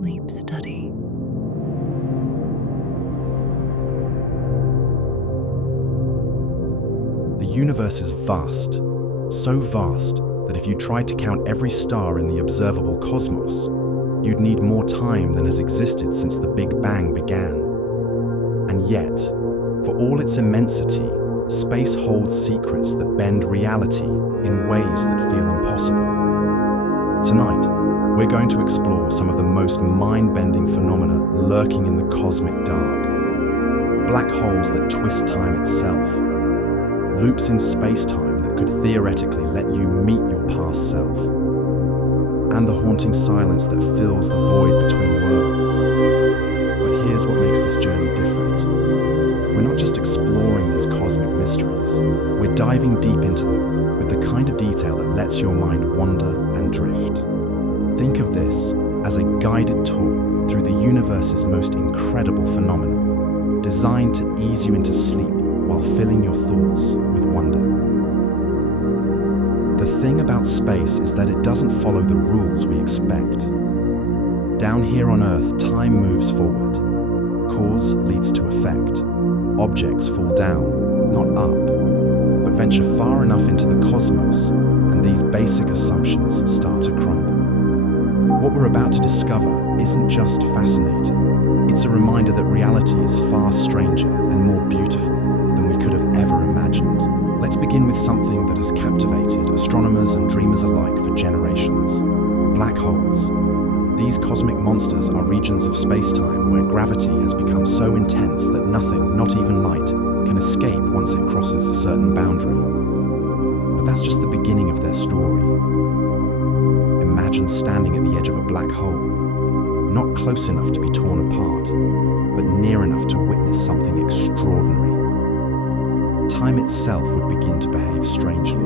sleep study. The universe is vast, so vast that if you tried to count every star in the observable cosmos, you'd need more time than has existed since the Big Bang began. And yet, for all its immensity, space holds secrets that bend reality in ways that feel impossible. Tonight, we're going to explore some of the most mind-bending phenomena lurking in the cosmic dark. Black holes that twist time itself, loops in space-time that could theoretically let you meet your past self, and the haunting silence that fills the void between worlds. But here's what makes this journey different. We're not just exploring these cosmic mysteries, we're diving deep into them with the kind of detail that lets your mind wander and drift. Think of this as a guided tour through the universe's most incredible phenomena, designed to ease you into sleep while filling your thoughts with wonder. The thing about space is that it doesn't follow the rules we expect. Down here on Earth, time moves forward. Cause leads to effect. Objects fall down, not up, but venture far enough into the cosmos, and these basic assumptions start to crumble. What we're about to discover isn't just fascinating, it's a reminder that reality is far stranger and more beautiful than we could have ever imagined. Let's begin with something that has captivated astronomers and dreamers alike for generations: black holes. These cosmic monsters are regions of space-time where gravity has become so intense that nothing, not even light, can escape once it crosses a certain boundary. But that's just the beginning of their story. Imagine standing at the edge of a black hole, not close enough to be torn apart, but near enough to witness something extraordinary. Time itself would begin to behave strangely.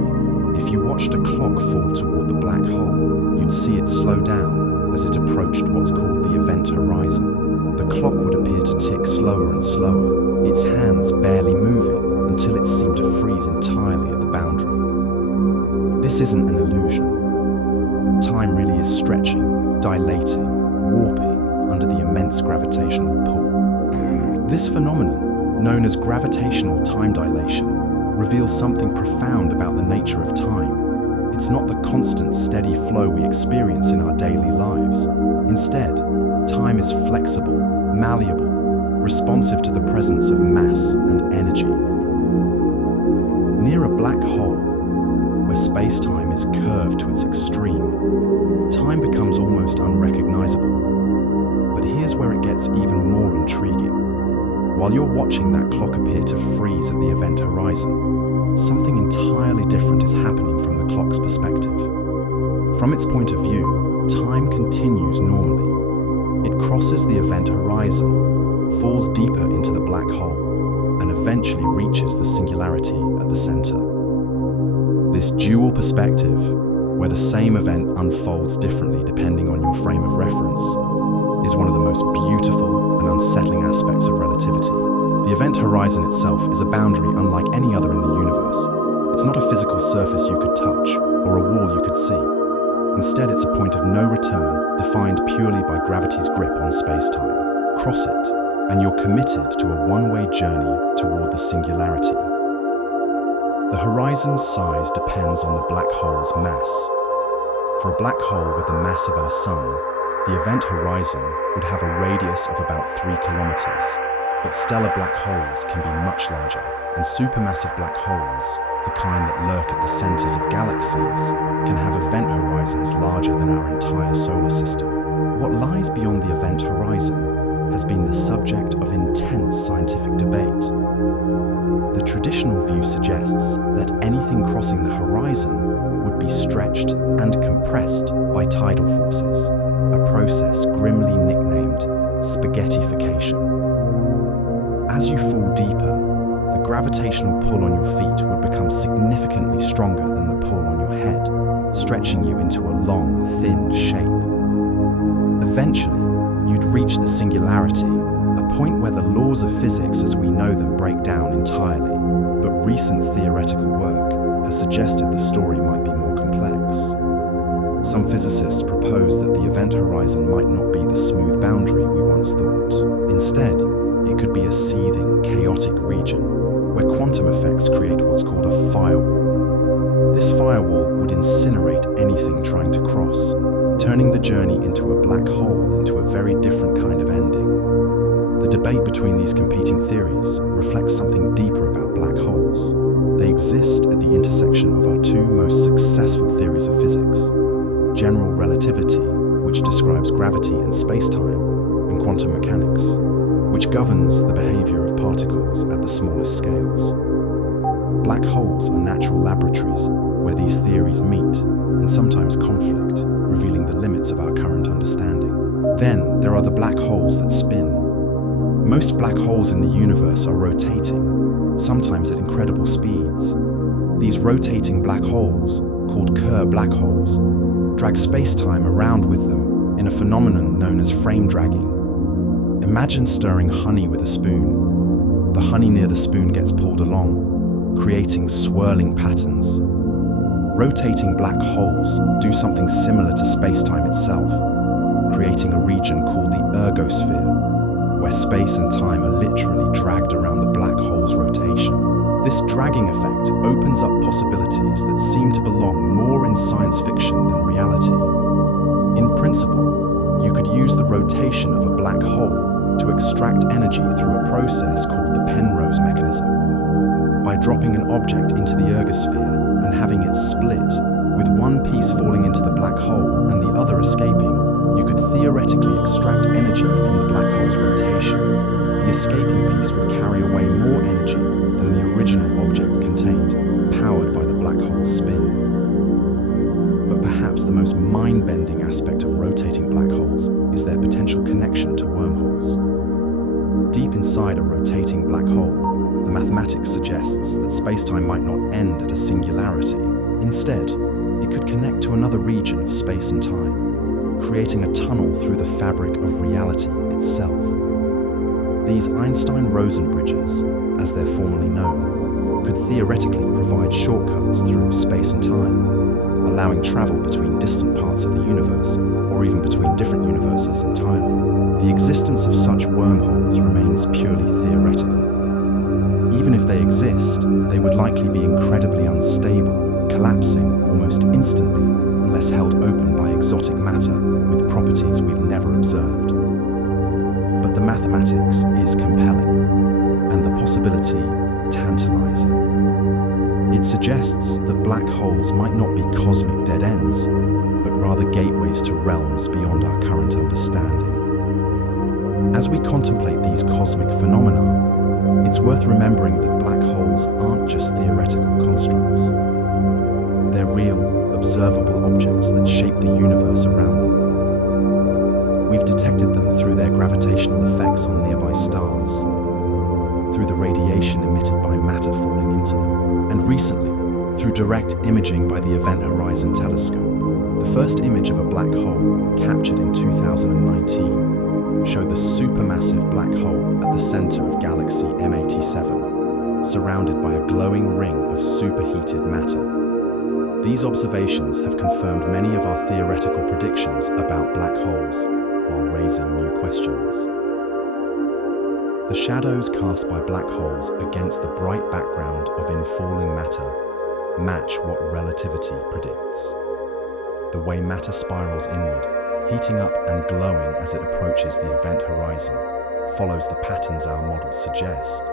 If you watched a clock fall toward the black hole, you'd see it slow down as it approached what's called the event horizon. The clock would appear to tick slower and slower, its hands barely moving until it seemed to freeze entirely at the boundary. This isn't an illusion. Time really is stretching, dilating, warping under the immense gravitational pull. This phenomenon, known as gravitational time dilation, reveals something profound about the nature of time. It's not the constant, steady flow we experience in our daily lives. Instead, time is flexible, malleable, responsive to the presence of mass and energy. Near a black hole, where space-time is curved to its extreme, time becomes almost unrecognizable. But here's where it gets even more intriguing. While you're watching that clock appear to freeze at the event horizon, something entirely different is happening from the clock's perspective. From its point of view, time continues normally. It crosses the event horizon, falls deeper into the black hole, and eventually reaches the singularity at the center. This dual perspective, where the same event unfolds differently depending on your frame of reference, is one of the most beautiful and unsettling aspects of relativity. The event horizon itself is a boundary unlike any other in the universe. It's not a physical surface you could touch or a wall you could see. Instead, it's a point of no return defined purely by gravity's grip on space-time. Cross it, and you're committed to a one-way journey toward the singularity. The horizon's size depends on the black hole's mass. For a black hole with the mass of our sun, the event horizon would have a radius of about 3 kilometers. But stellar black holes can be much larger, and supermassive black holes, the kind that lurk at the centers of galaxies, can have event horizons larger than our entire solar system. What lies beyond the event horizon has been the subject of intense scientific debate. The traditional view suggests that anything crossing the horizon would be stretched and compressed by tidal forces, a process grimly nicknamed spaghettification. As you fall deeper, the gravitational pull on your feet would become significantly stronger than the pull on your head, stretching you into a long, thin shape. Eventually, you'd reach the singularity, a point where the laws of physics as we know them break down entirely, but recent theoretical work has suggested the story might be more complex. Some physicists propose that the event horizon might not be the smooth boundary we once thought. Instead, it could be a seething, chaotic region where quantum effects create what's called a firewall. This firewall would incinerate anything trying to cross, turning the journey into a black hole into a very different kind of ending. The debate between these competing theories reflects something deeper about black holes. They exist at the intersection of our two most successful theories of physics: general relativity, which describes gravity and spacetime, and quantum mechanics, which governs the behavior of particles at the smallest scales. Black holes are natural laboratories where these theories meet and sometimes conflict, revealing the limits of our current understanding. Then there are the black holes that spin. Most black holes in the universe are rotating, sometimes at incredible speeds. These rotating black holes, called Kerr black holes, drag space-time around with them in a phenomenon known as frame dragging. Imagine stirring honey with a spoon. The honey near the spoon gets pulled along, creating swirling patterns. Rotating black holes do something similar to space-time itself, creating a region called the ergosphere, where space and time are literally dragged around the black hole's rotation. This dragging effect opens up possibilities that seem to belong more in science fiction than reality. In principle, you could use the rotation of a black hole to extract energy through a process called the Penrose mechanism. By dropping an object into the ergosphere and having it split, with one piece falling into the black hole and the other escaping, you could theoretically extract energy from the black hole's rotation. The escaping piece would carry away more energy than the original object contained, powered by the black hole's spin. But perhaps the most mind-bending aspect of rotating black holes is their potential connection to wormholes. Deep inside a rotating black hole, the mathematics suggests that space-time might not end at a singularity. Instead, it could connect to another region of space and time, creating a tunnel through the fabric of reality itself. These Einstein-Rosen bridges, as they're formally known, could theoretically provide shortcuts through space and time, allowing travel between distant parts of the universe, or even between different universes entirely. The existence of such wormholes remains purely theoretical. Even if they exist, they would likely be incredibly unstable, collapsing almost instantly unless held open by exotic matter with properties we've never observed. But the mathematics is compelling, and the possibility tantalizing. It suggests that black holes might not be cosmic dead ends, but rather gateways to realms beyond our current understanding. As we contemplate these cosmic phenomena, it's worth remembering that black holes aren't just theoretical constructs. They're real, observable objects that shape the universe around them. We've detected them through their gravitational effects on nearby stars, through the radiation emitted by matter falling into them, and recently, through direct imaging by the Event Horizon Telescope. The first image of a black hole, captured in 2019, showed the supermassive black hole at the center of galaxy M87, surrounded by a glowing ring of superheated matter. These observations have confirmed many of our theoretical predictions about black holes, while raising new questions. The shadows cast by black holes against the bright background of infalling matter match what relativity predicts. The way matter spirals inward, heating up and glowing as it approaches the event horizon, follows the patterns our models suggest.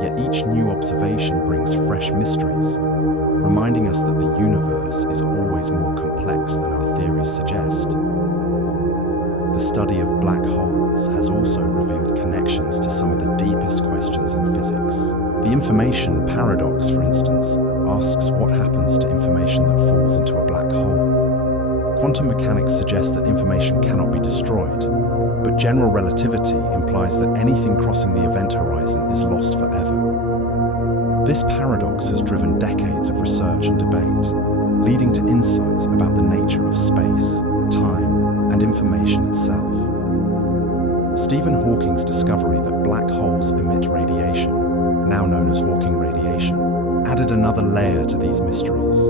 Yet each new observation brings fresh mysteries, reminding us that the universe is always more complex than our theories suggest. The study of black holes has also revealed connections to some of the deepest questions in physics. The information paradox, for instance, asks what happens to information that falls into a black hole. Quantum mechanics suggests that information cannot be destroyed, but general relativity implies that anything crossing the event horizon is lost forever. This paradox has driven decades of research and debate, leading to insights about the nature of space, time, and information itself. Stephen Hawking's discovery that black holes emit radiation, now known as Hawking radiation, added another layer to these mysteries.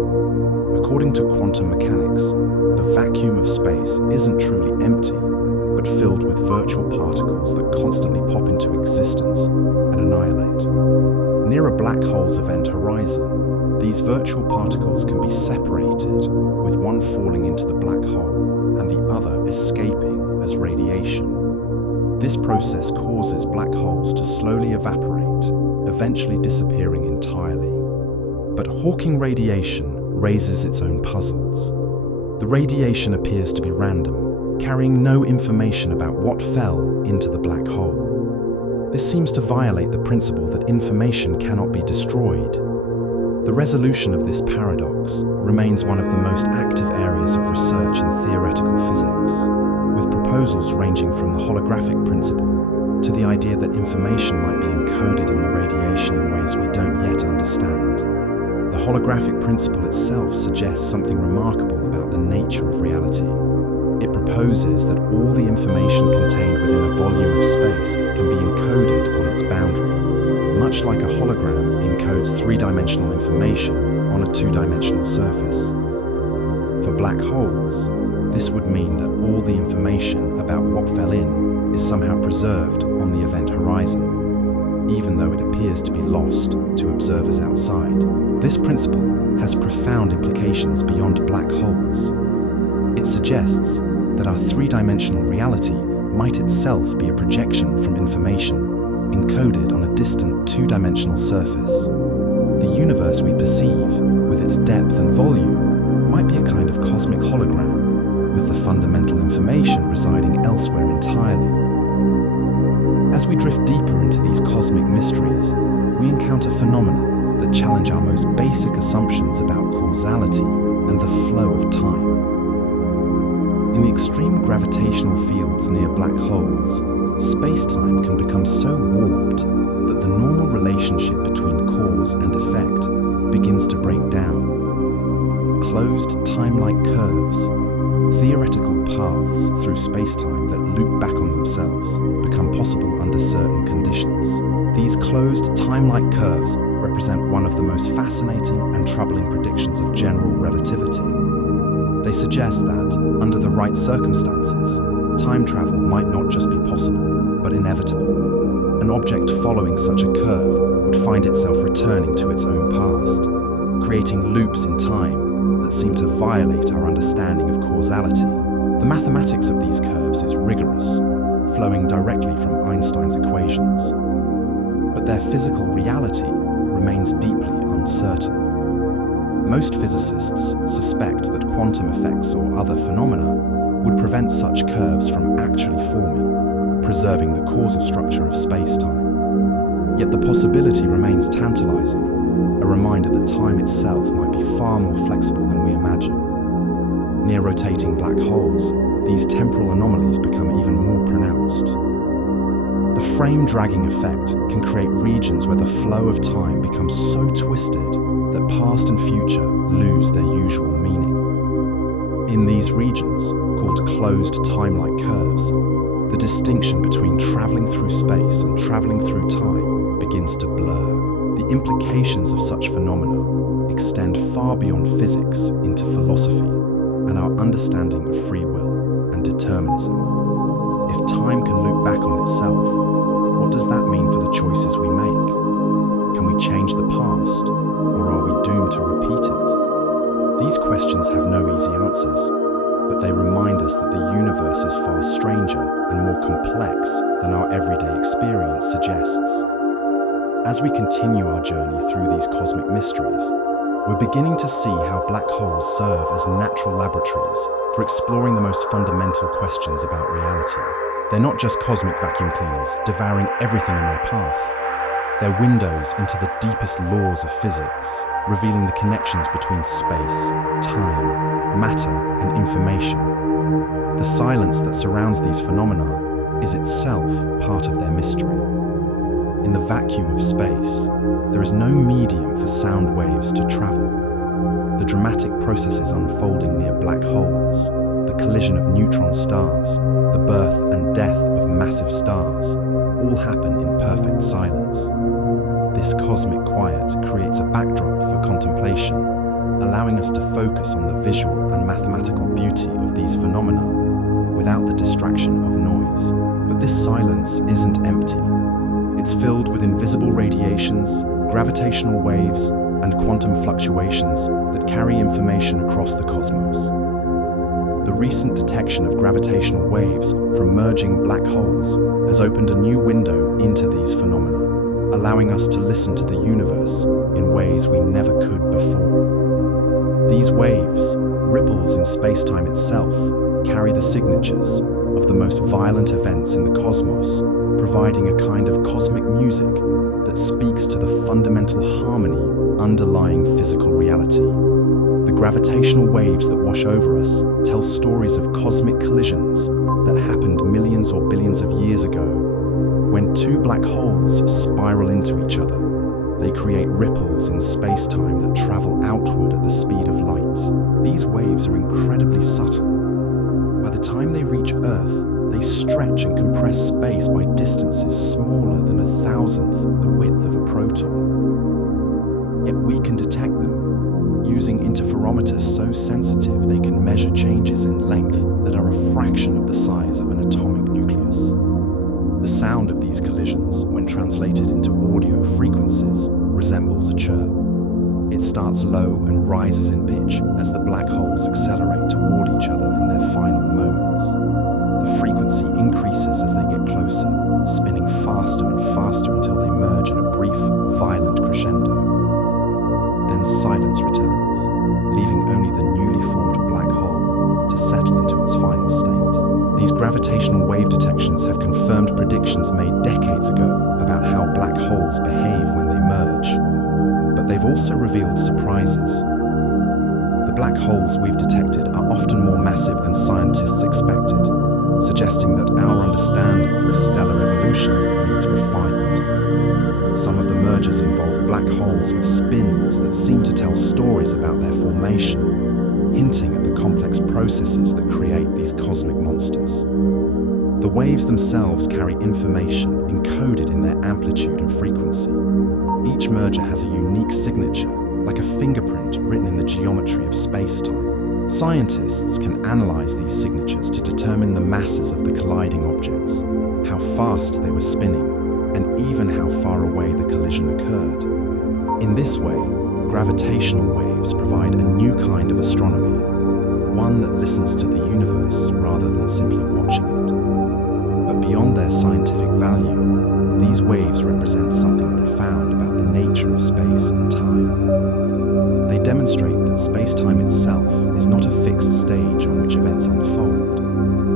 According to quantum mechanics, the vacuum of space isn't truly empty, but filled with virtual particles that constantly pop into existence and annihilate. Near a black hole's event horizon, these virtual particles can be separated, with one falling into the black hole and the other escaping as radiation. This process causes black holes to slowly evaporate, eventually disappearing entirely. But Hawking radiation raises its own puzzles. The radiation appears to be random, carrying no information about what fell into the black hole. This seems to violate the principle that information cannot be destroyed. The resolution of this paradox remains one of the most active areas of research in theoretical physics, with proposals ranging from the holographic principle to the idea that information might be encoded in the radiation in ways we don't yet understand. The holographic principle itself suggests something remarkable about the nature of reality. It proposes that all the information contained within a volume of space can be encoded on its boundary, much like a hologram encodes three-dimensional information on a two-dimensional surface. For black holes, this would mean that all the information about what fell in is somehow preserved on the event horizon, even though it appears to be lost to observers outside. This principle has profound implications beyond black holes. It suggests that our three-dimensional reality might itself be a projection from information encoded on a distant two-dimensional surface. The universe we perceive, with its depth and volume, might be a kind of cosmic hologram, with the fundamental information residing elsewhere entirely. As we drift deeper into these cosmic mysteries, we encounter phenomena that challenge our most basic assumptions about causality and the flow of time. In the extreme gravitational fields near black holes, spacetime can become so warped that the normal relationship between cause and effect begins to break down. Closed time-like curves, theoretical paths through spacetime that loop back on themselves, become possible under certain conditions. These closed time-like curves represent one of the most fascinating and troubling predictions of general relativity. They suggest that, under the right circumstances, time travel might not just be possible, but inevitable. An object following such a curve would find itself returning to its own past, creating loops in time that seem to violate our understanding of causality. The mathematics of these curves is rigorous, flowing directly from Einstein's equations. But their physical reality remains deeply uncertain. Most physicists suspect that quantum effects or other phenomena would prevent such curves from actually forming, preserving the causal structure of space-time. Yet the possibility remains tantalizing, a reminder that time itself might be far more flexible than we imagine. Near rotating black holes, these temporal anomalies become even more pronounced. The frame-dragging effect can create regions where the flow of time becomes so twisted that past and future lose their usual meaning. In these regions, called closed time-like curves, the distinction between traveling through space and traveling through time begins to blur. The implications of such phenomena extend far beyond physics into philosophy and our understanding of free will and determinism. If time can loop back on itself, what does that mean for the choices we make? Can we change the past, or are we doomed to repeat it? These questions have no easy answers, but they remind us that the universe is far stranger and more complex than our everyday experience suggests. As we continue our journey through these cosmic mysteries, we're beginning to see how black holes serve as natural laboratories for exploring the most fundamental questions about reality. They're not just cosmic vacuum cleaners devouring everything in their path. They're windows into the deepest laws of physics, revealing the connections between space, time, matter, and information. The silence that surrounds these phenomena is itself part of their mystery. In the vacuum of space, there is no medium for sound waves to travel. The dramatic processes unfolding near black holes, the collision of neutron stars, the birth and death of massive stars, all happen in perfect silence. This cosmic quiet creates a backdrop for contemplation, allowing us to focus on the visual and mathematical beauty of these phenomena without the distraction of noise. But this silence isn't empty. It's filled with invisible radiations, gravitational waves, and quantum fluctuations that carry information across the cosmos. The recent detection of gravitational waves from merging black holes has opened a new window into these phenomena, allowing us to listen to the universe in ways we never could before. These waves, ripples in space-time itself, carry the signatures of the most violent events in the cosmos, providing a kind of cosmic music that speaks to the fundamental harmony underlying physical reality. The gravitational waves that wash over us tell stories of cosmic collisions that happened millions or billions of years ago. When two black holes spiral into each other, they create ripples in space-time that travel outward at the speed of light. These waves are incredibly subtle. By the time they reach Earth, they stretch and compress space by distances smaller than 1,000th the width of a proton. Yet we can detect them, using interferometers so sensitive they can measure changes in length that are a fraction of the size of an atomic nucleus. The sound of these collisions, when translated into audio frequencies, resembles a chirp. It starts low and rises in pitch as the black holes accelerate toward each other in their final moments. The frequency increases as they get closer, spinning faster and faster until they merge in a brief, violent crescendo. Then silence returns, leaving only the newly formed black hole to settle into its final state. These gravitational wave detections have confirmed predictions made decades ago about how black holes behave when they merge. But they've also revealed surprises. The black holes we've detected are often more massive than scientists expected, suggesting that our understanding of stellar evolution needs refinement. Some of the mergers involve black holes with spins that seem to tell stories about their formation, hinting at the complex processes that create these cosmic monsters. The waves themselves carry information encoded in their amplitude and frequency. Each merger has a unique signature, like a fingerprint written in the geometry of space-time. Scientists can analyze these signatures to determine the masses of the colliding objects, how fast they were spinning, and even how far away the collision occurred. In this way, gravitational waves provide a new kind of astronomy, one that listens to the universe rather than simply watching it. But beyond their scientific value, these waves represent something profound about the nature of space and time. They demonstrate that space-time itself is not a fixed stage on which events unfold,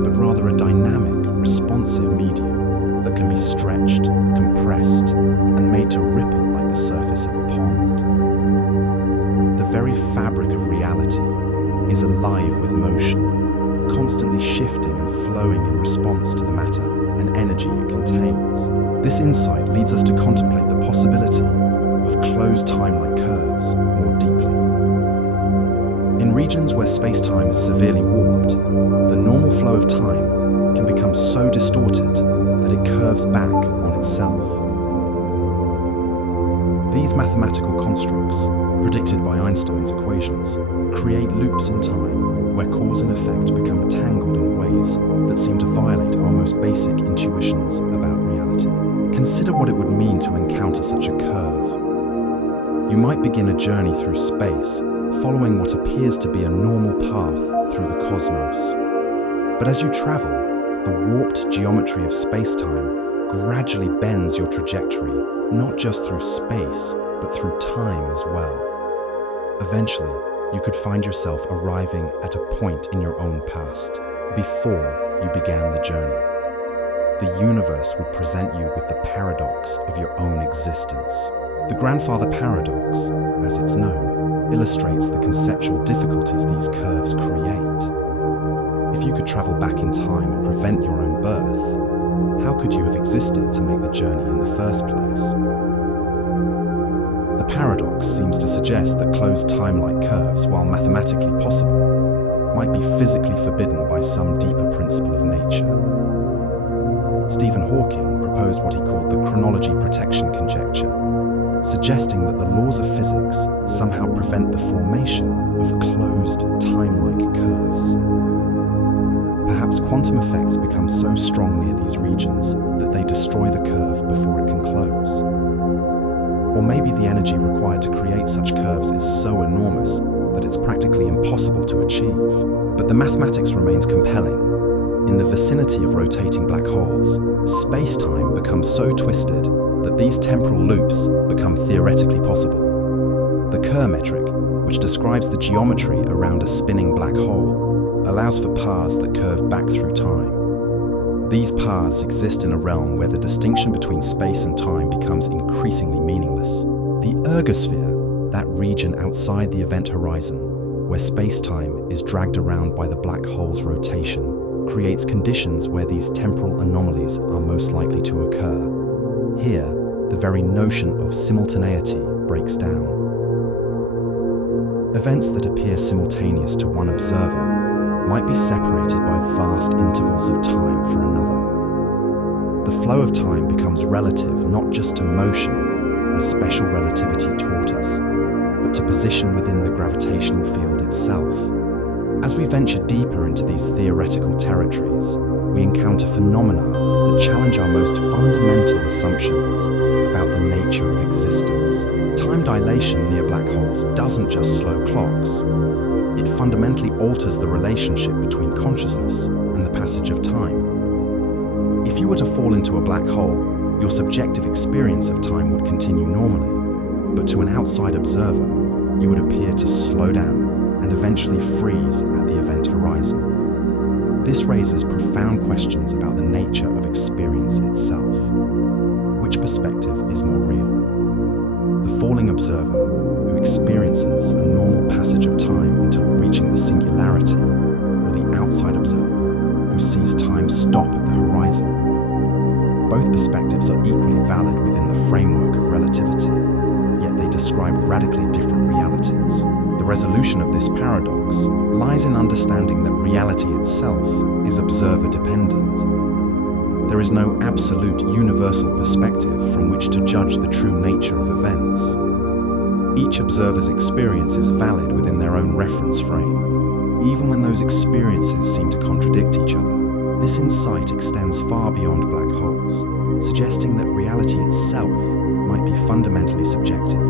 but rather a dynamic, responsive medium that can be stretched, compressed, and made to ripple like the surface of a pond. The very fabric of reality is alive with motion, constantly shifting and flowing in response to the matter and energy it contains. This insight leads us to contemplate the possibility of closed time-like curves more deeply. In regions where space-time is severely warped, the normal flow of time can become so distorted that it curves back on itself. These mathematical constructs, predicted by Einstein's equations, create loops in time where cause and effect become tangled in ways that seem to violate our most basic intuitions about reality. Consider what it would mean to encounter such a curve. You might begin a journey through space, following what appears to be a normal path through the cosmos. But as you travel, the warped geometry of space-time gradually bends your trajectory, not just through space, but through time as well. Eventually, you could find yourself arriving at a point in your own past, before you began the journey. The universe would present you with the paradox of your own existence. The grandfather paradox, as it's known, illustrates the conceptual difficulties these curves create. If you could travel back in time and prevent your own birth, how could you have existed to make the journey in the first place? The paradox seems to suggest that closed time-like curves, while mathematically possible, might be physically forbidden by some deeper principle of nature. Stephen Hawking proposed what he called the chronology protection conjecture, suggesting that the laws of physics somehow prevent the formation of closed, time-like curves. Perhaps quantum effects become so strong near these regions that they destroy the curve before it can close. Or maybe the energy required to create such curves is so enormous that it's practically impossible to achieve. But the mathematics remains compelling. In the vicinity of rotating black holes, space-time becomes so twisted that these temporal loops become theoretically possible. The Kerr metric, which describes the geometry around a spinning black hole, allows for paths that curve back through time. These paths exist in a realm where the distinction between space and time becomes increasingly meaningless. The ergosphere, that region outside the event horizon, where space-time is dragged around by the black hole's rotation, creates conditions where these temporal anomalies are most likely to occur. Here, the very notion of simultaneity breaks down. Events that appear simultaneous to one observer might be separated by vast intervals of time for another. The flow of time becomes relative not just to motion, as special relativity taught us, but to position within the gravitational field itself. As we venture deeper into these theoretical territories, we encounter phenomena that challenge our most fundamental assumptions about the nature of existence. Time dilation near black holes doesn't just slow clocks. It fundamentally alters the relationship between consciousness and the passage of time. If you were to fall into a black hole, your subjective experience of time would continue normally, but to an outside observer, you would appear to slow down and eventually freeze at the event horizon. This raises profound questions about the nature of experience itself. Which perspective is more real? The falling observer, who experiences a normal passage of time until reaching the singularity, or the outside observer, who sees time stop at the horizon? Both perspectives are equally valid within the framework of relativity, yet they describe radically different realities. The resolution of this paradox lies in understanding that reality itself is observer-dependent. There is no absolute universal perspective from which to judge the true nature of events. Each observer's experience is valid within their own reference frame, even when those experiences seem to contradict each other. This insight extends far beyond black holes, suggesting that reality itself might be fundamentally subjective,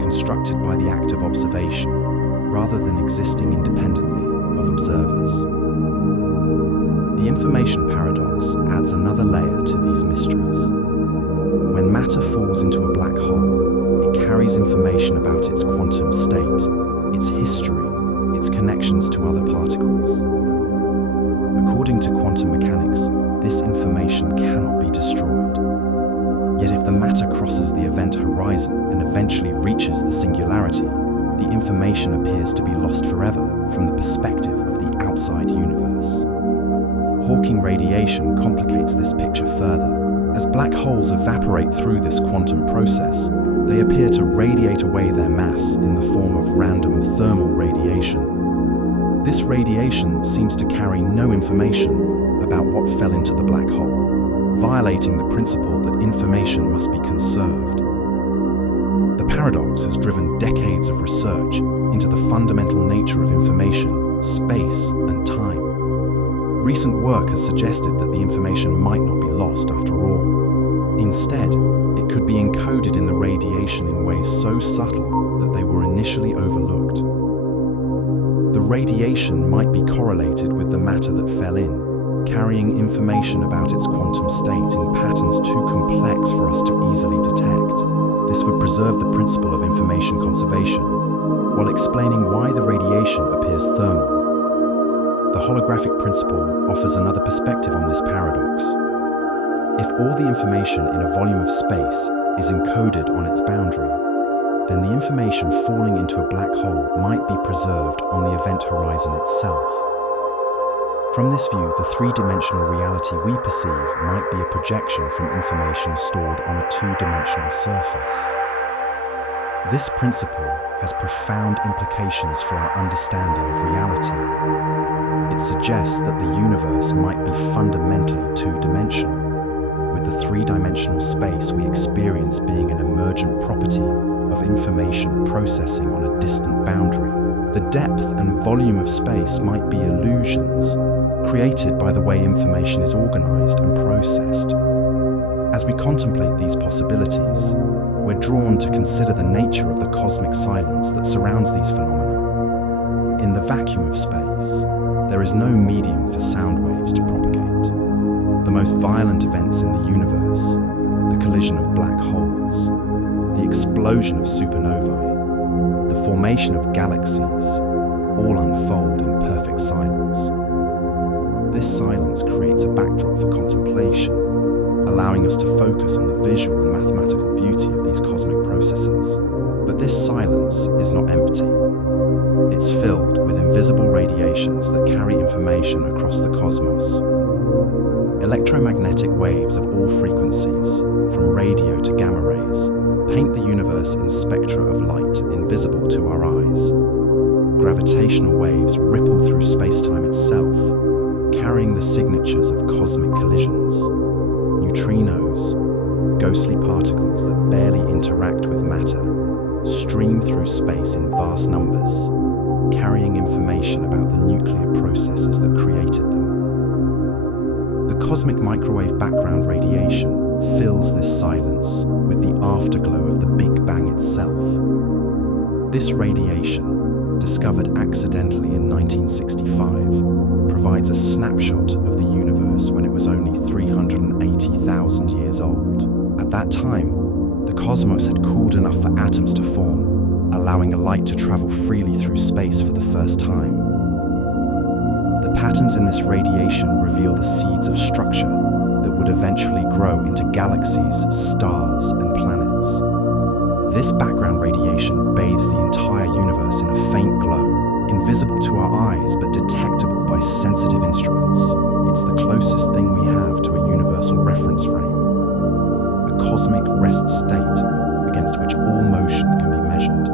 constructed by the act of observation, rather than existing independently of observers. The information paradox adds another layer to these mysteries. When matter falls into a black hole, it carries information about its quantum state, its history, its connections to other particles. According to quantum mechanics, this information cannot be destroyed. Yet if the matter crosses the event horizon and eventually reaches the singularity, the information appears to be lost forever from the perspective of the outside universe. Hawking radiation complicates this picture further. As black holes evaporate through this quantum process, they appear to radiate away their mass in the form of random thermal radiation. This radiation seems to carry no information about what fell into the black hole, violating the principle that information must be conserved. The paradox has driven decades of research into the fundamental nature of information, space, and time. Recent work has suggested that the information might not be lost after all. Instead, it could be encoded in the radiation in ways so subtle that they were initially overlooked. The radiation might be correlated with the matter that fell in, carrying information about its quantum state in patterns too complex for us to easily detect. This would preserve the principle of information conservation, while explaining why the radiation appears thermal. The holographic principle offers another perspective on this paradox. If all the information in a volume of space is encoded on its boundary, then the information falling into a black hole might be preserved on the event horizon itself. From this view, the three-dimensional reality we perceive might be a projection from information stored on a two-dimensional surface. This principle has profound implications for our understanding of reality. It suggests that the universe might be fundamentally two-dimensional, with the three-dimensional space we experience being an emergent property of information processing on a distant boundary. The depth and volume of space might be illusions created by the way information is organized and processed. As we contemplate these possibilities, we're drawn to consider the nature of the cosmic silence that surrounds these phenomena. In the vacuum of space, there is no medium for sound waves to propagate. The most violent events in the universe, the collision of black holes, the explosion of supernovae, the formation of galaxies, all unfold in perfect silence. This silence creates a backdrop for contemplation, allowing us to focus on the visual and mathematical beauty of these cosmic processes. But this silence is not empty. It's filled with invisible radiations that carry information across the cosmos. Electromagnetic waves of all frequencies, from radio to gamma rays, paint the universe in spectra of light invisible to our eyes. Gravitational waves ripple through spacetime itself, carrying the signatures of cosmic collisions. Neutrinos, ghostly particles that barely interact with matter, stream through space in vast numbers, carrying information about the nuclear processes that created them. The cosmic microwave background radiation fills this silence with the afterglow of the Big Bang itself. This radiation, discovered accidentally in 1965, provides a snapshot of the universe when it was only 380,000 years old. At that time, the cosmos had cooled enough for atoms to form, allowing a light to travel freely through space for the first time. The patterns in this radiation reveal the seeds of structure that would eventually grow into galaxies, stars, and planets. This background radiation bathes the entire universe in a faint glow, invisible to our eyes but detectable by sensitive instruments. It's the closest thing we have to a universal reference frame, a cosmic rest state against which all motion can be measured.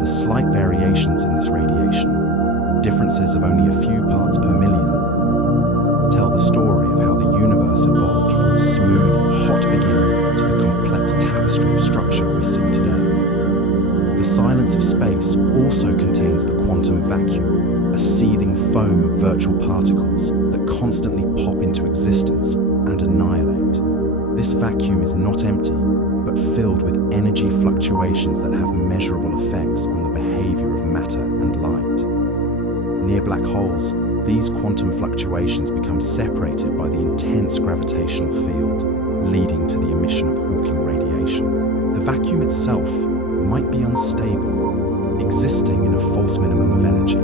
The slight variations in this radiation, differences of only a few parts per million, tell the story of how the universe evolved from a smooth, hot beginning to the complex tapestry of structure we see today. The silence of space also contains the quantum vacuum, a seething foam of virtual particles that constantly pop into existence and annihilate. This vacuum is not empty, but filled with energy fluctuations that have measurable effects on the behavior of matter and light. Near black holes, these quantum fluctuations become separated by the intense gravitational field, leading to the emission of Hawking radiation. The vacuum itself might be unstable, existing in a false minimum of energy.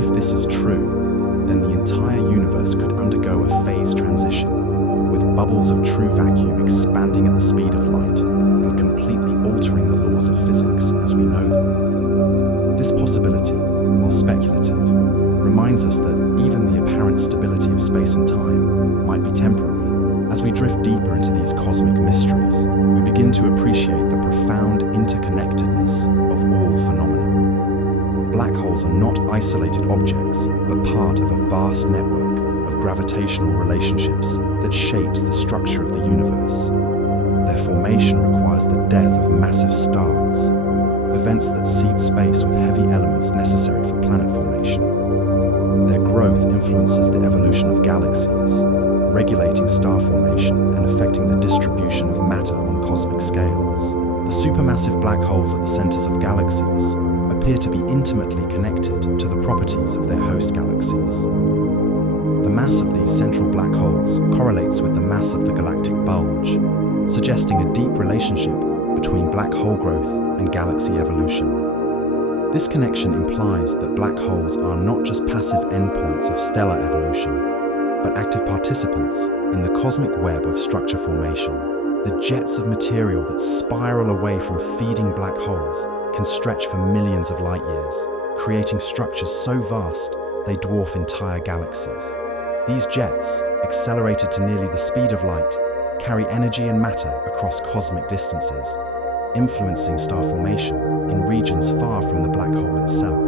If this is true, then the entire universe could undergo a phase transition, with bubbles of true vacuum expanding at the speed of light and completely altering the laws of physics as we know them. This possibility, while speculative, reminds us that even the apparent stability of space and time might be temporary. As we drift deeper into these cosmic mysteries, we begin to appreciate the profound interconnectedness of all phenomena. Black holes are not isolated objects, but part of a vast network of gravitational relationships that shapes the structure of the universe. Their formation requires the death of massive stars, events that seed space with heavy elements necessary for planet formation. Their growth influences the evolution of galaxies, regulating star formation and affecting the distribution of matter on cosmic scales. The supermassive black holes at the centers of galaxies appear to be intimately connected to the properties of their host galaxies. The mass of these central black holes correlates with the mass of the galactic bulge, suggesting a deep relationship between black hole growth and galaxy evolution. This connection implies that black holes are not just passive endpoints of stellar evolution, but active participants in the cosmic web of structure formation. The jets of material that spiral away from feeding black holes can stretch for millions of light years, creating structures so vast they dwarf entire galaxies. These jets, accelerated to nearly the speed of light, carry energy and matter across cosmic distances, influencing star formation in regions far from the black hole itself.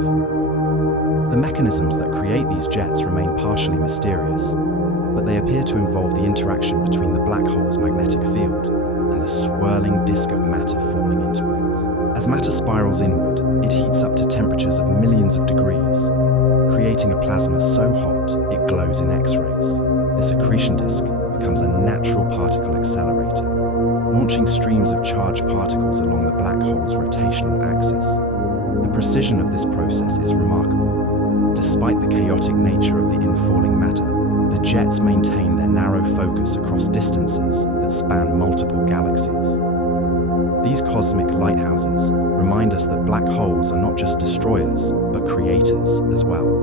The mechanisms that create these jets remain partially mysterious, but they appear to involve the interaction between the black hole's magnetic field and the swirling disk of matter falling into it. As matter spirals inward, it heats up to temperatures of millions of degrees, creating a plasma so hot it glows in X-rays. This accretion disk becomes a natural particle accelerator, launching streams of charged particles along the black hole's rotational axis. The precision of this process is remarkable. Despite the chaotic nature of the infalling matter, the jets maintain their narrow focus across distances that span multiple galaxies. These cosmic lighthouses remind us that black holes are not just destroyers, but creators as well.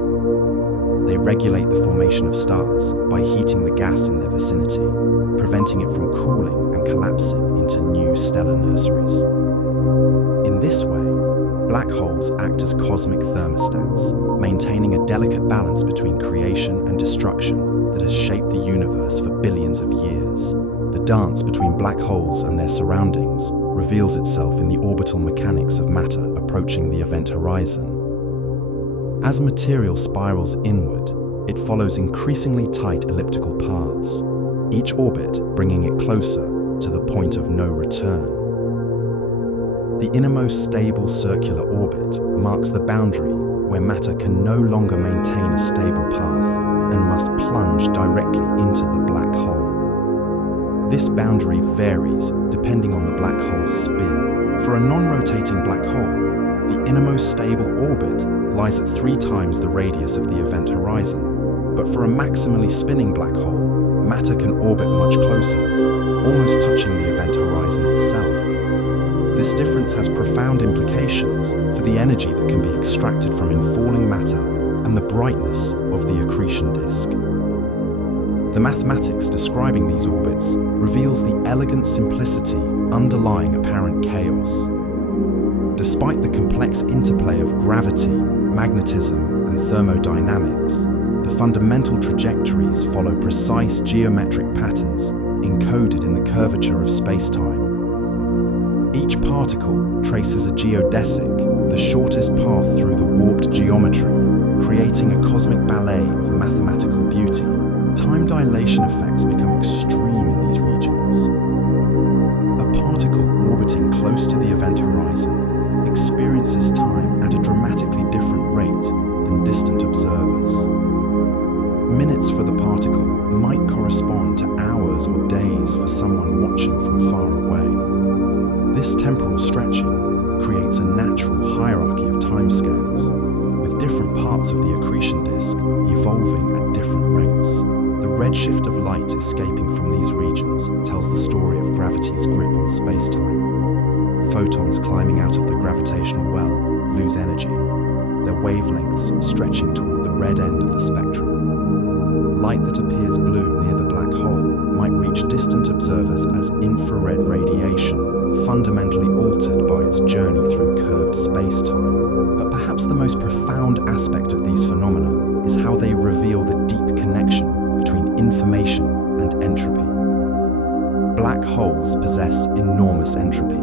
They regulate the formation of stars by heating the gas in their vicinity, preventing it from cooling and collapsing into new stellar nurseries. In this way, black holes act as cosmic thermostats, maintaining a delicate balance between creation and destruction that has shaped the universe for billions of years. The dance between black holes and their surroundings reveals itself in the orbital mechanics of matter approaching the event horizon. As material spirals inward, it follows increasingly tight elliptical paths, each orbit bringing it closer to the point of no return. The innermost stable circular orbit marks the boundary where matter can no longer maintain a stable path and must plunge directly into the black hole. This boundary varies depending on the black hole's spin. For a non-rotating black hole, the innermost stable orbit lies at 3 times the radius of the event horizon, but for a maximally spinning black hole, matter can orbit much closer, almost touching the event horizon itself. This difference has profound implications for the energy that can be extracted from infalling matter and the brightness of the accretion disk. The mathematics describing these orbits reveals the elegant simplicity underlying apparent chaos. Despite the complex interplay of gravity, magnetism, and thermodynamics, the fundamental trajectories follow precise geometric patterns encoded in the curvature of spacetime. Each particle traces a geodesic, the shortest path through the warped geometry, creating a cosmic ballet of mathematical beauty. Time dilation effects become extreme in these regions. A particle orbiting close to the event horizon experiences time at a dramatically different rate than distant observers. Minutes for the particle might correspond to hours or days for someone watching from far away. This temporal stretching creates a natural hierarchy of timescales, with different parts of the accretion disk evolving at different rates. The redshift of light escaping from these regions tells the story of gravity's grip on spacetime. Photons climbing out of the gravitational well lose energy, their wavelengths stretching toward the red end of the spectrum. Light that appears blue near the black hole might reach distant observers as infrared radiation, fundamentally altered by its journey through curved space-time. But perhaps the most profound aspect of these phenomena is how they reveal the deep connection between information and entropy. Black holes possess enormous entropy,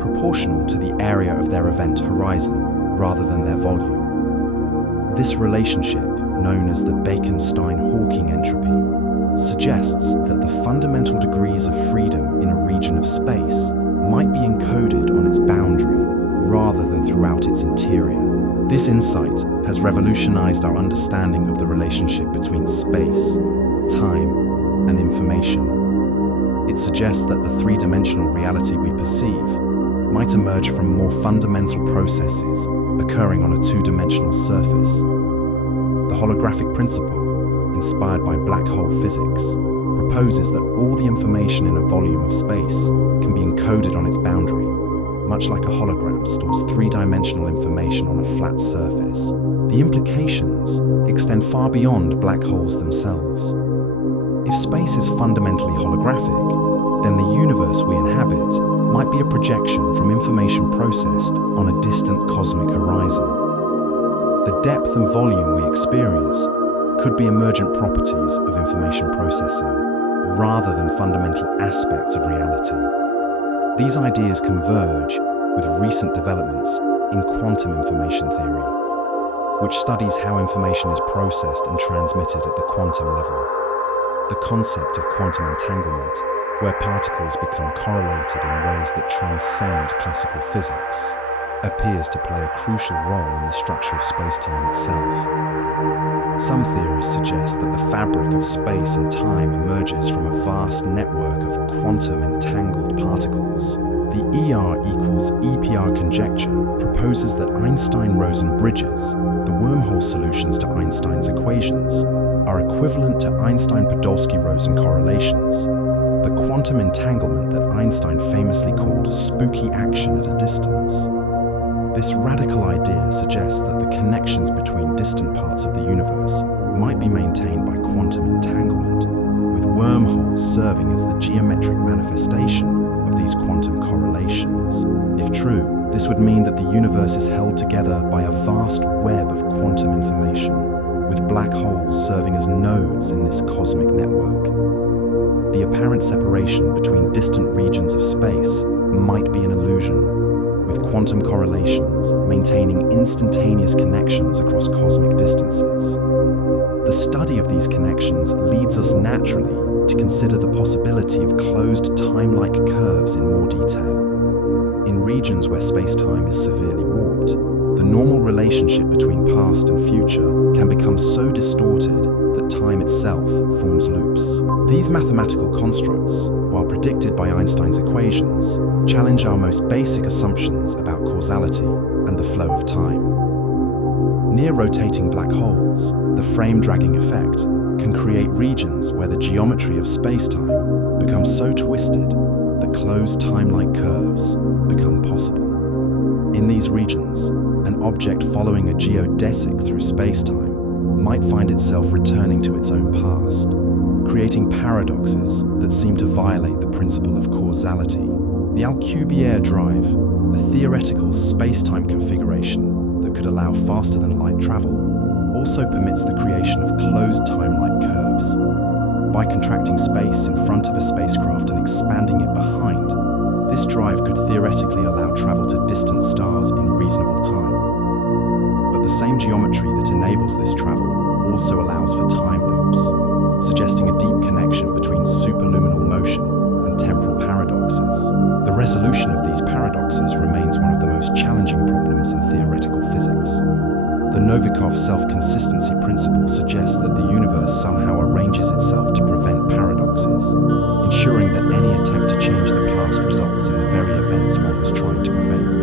proportional to the area of their event horizon rather than their volume. This relationship, known as the Bekenstein-Hawking entropy, suggests that the fundamental degrees of freedom in a region of space might be encoded on its boundary rather than throughout its interior. This insight has revolutionized our understanding of the relationship between space, time, and information. It suggests that the three-dimensional reality we perceive might emerge from more fundamental processes occurring on a two-dimensional surface. The holographic principle, inspired by black hole physics, proposes that all the information in a volume of space can be encoded on its boundary, much like a hologram stores three-dimensional information on a flat surface. The implications extend far beyond black holes themselves. If space is fundamentally holographic, then the universe we inhabit might be a projection from information processed on a distant cosmic horizon. The depth and volume we experience could be emergent properties of information processing, rather than fundamental aspects of reality. These ideas converge with recent developments in quantum information theory, which studies how information is processed and transmitted at the quantum level. The concept of quantum entanglement, where particles become correlated in ways that transcend classical physics, appears to play a crucial role in the structure of spacetime itself. Some theories suggest that the fabric of space and time emerges from a vast network of quantum entangled particles. The ER equals EPR conjecture proposes that Einstein-Rosen bridges, the wormhole solutions to Einstein's equations, are equivalent to Einstein-Podolsky-Rosen correlations, the quantum entanglement that Einstein famously called spooky action at a distance. This radical idea suggests that the connections between distant parts of the universe might be maintained by quantum entanglement, with wormholes serving as the geometric manifestation of these quantum correlations. If true, this would mean that the universe is held together by a vast web of quantum information, with black holes serving as nodes in this cosmic network. The apparent separation between distant regions of space might be an illusion, with quantum correlations maintaining instantaneous connections across cosmic distances. The study of these connections leads us naturally to consider the possibility of closed time-like curves in more detail. In regions where space-time is severely warped, the normal relationship between past and future can become so distorted that time itself forms loops. These mathematical constructs, while predicted by Einstein's equations, challenge our most basic assumptions about causality and the flow of time. Near rotating black holes, the frame-dragging effect can create regions where the geometry of space-time becomes so twisted that closed time-like curves become possible. In these regions, an object following a geodesic through space-time might find itself returning to its own past, creating paradoxes that seem to violate the principle of causality. The Alcubierre drive, a theoretical space-time configuration that could allow faster-than-light travel, also permits the creation of closed time-like curves. By contracting space in front of a spacecraft and expanding it behind, this drive could theoretically allow travel to distant stars in reasonable time. But the same geometry that enables this travel also allows for time loops, suggesting a deep connection between superluminal motion and temporal paradoxes. The resolution of these paradoxes remains one of the most challenging problems in theoretical physics. The Novikov self-consistency principle suggests that the universe somehow arranges itself to prevent paradoxes, ensuring that any attempt to change the past results in the very events one was trying to prevent.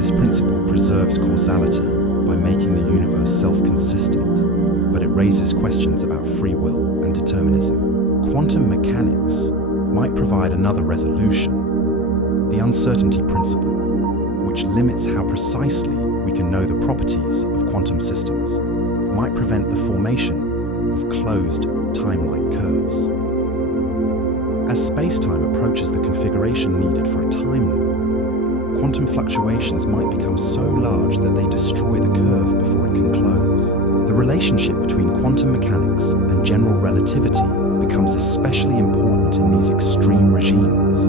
This principle preserves causality by making the universe self-consistent, but it raises questions about free will and determinism. Quantum mechanics might provide another resolution, the uncertainty principle, which limits how precisely we can know the properties of quantum systems, might prevent the formation of closed time-like curves. As space-time approaches the configuration needed for a time loop, quantum fluctuations might become so large that they destroy the curve before it can close. The relationship between quantum mechanics and general relativity becomes especially important in these extreme regimes.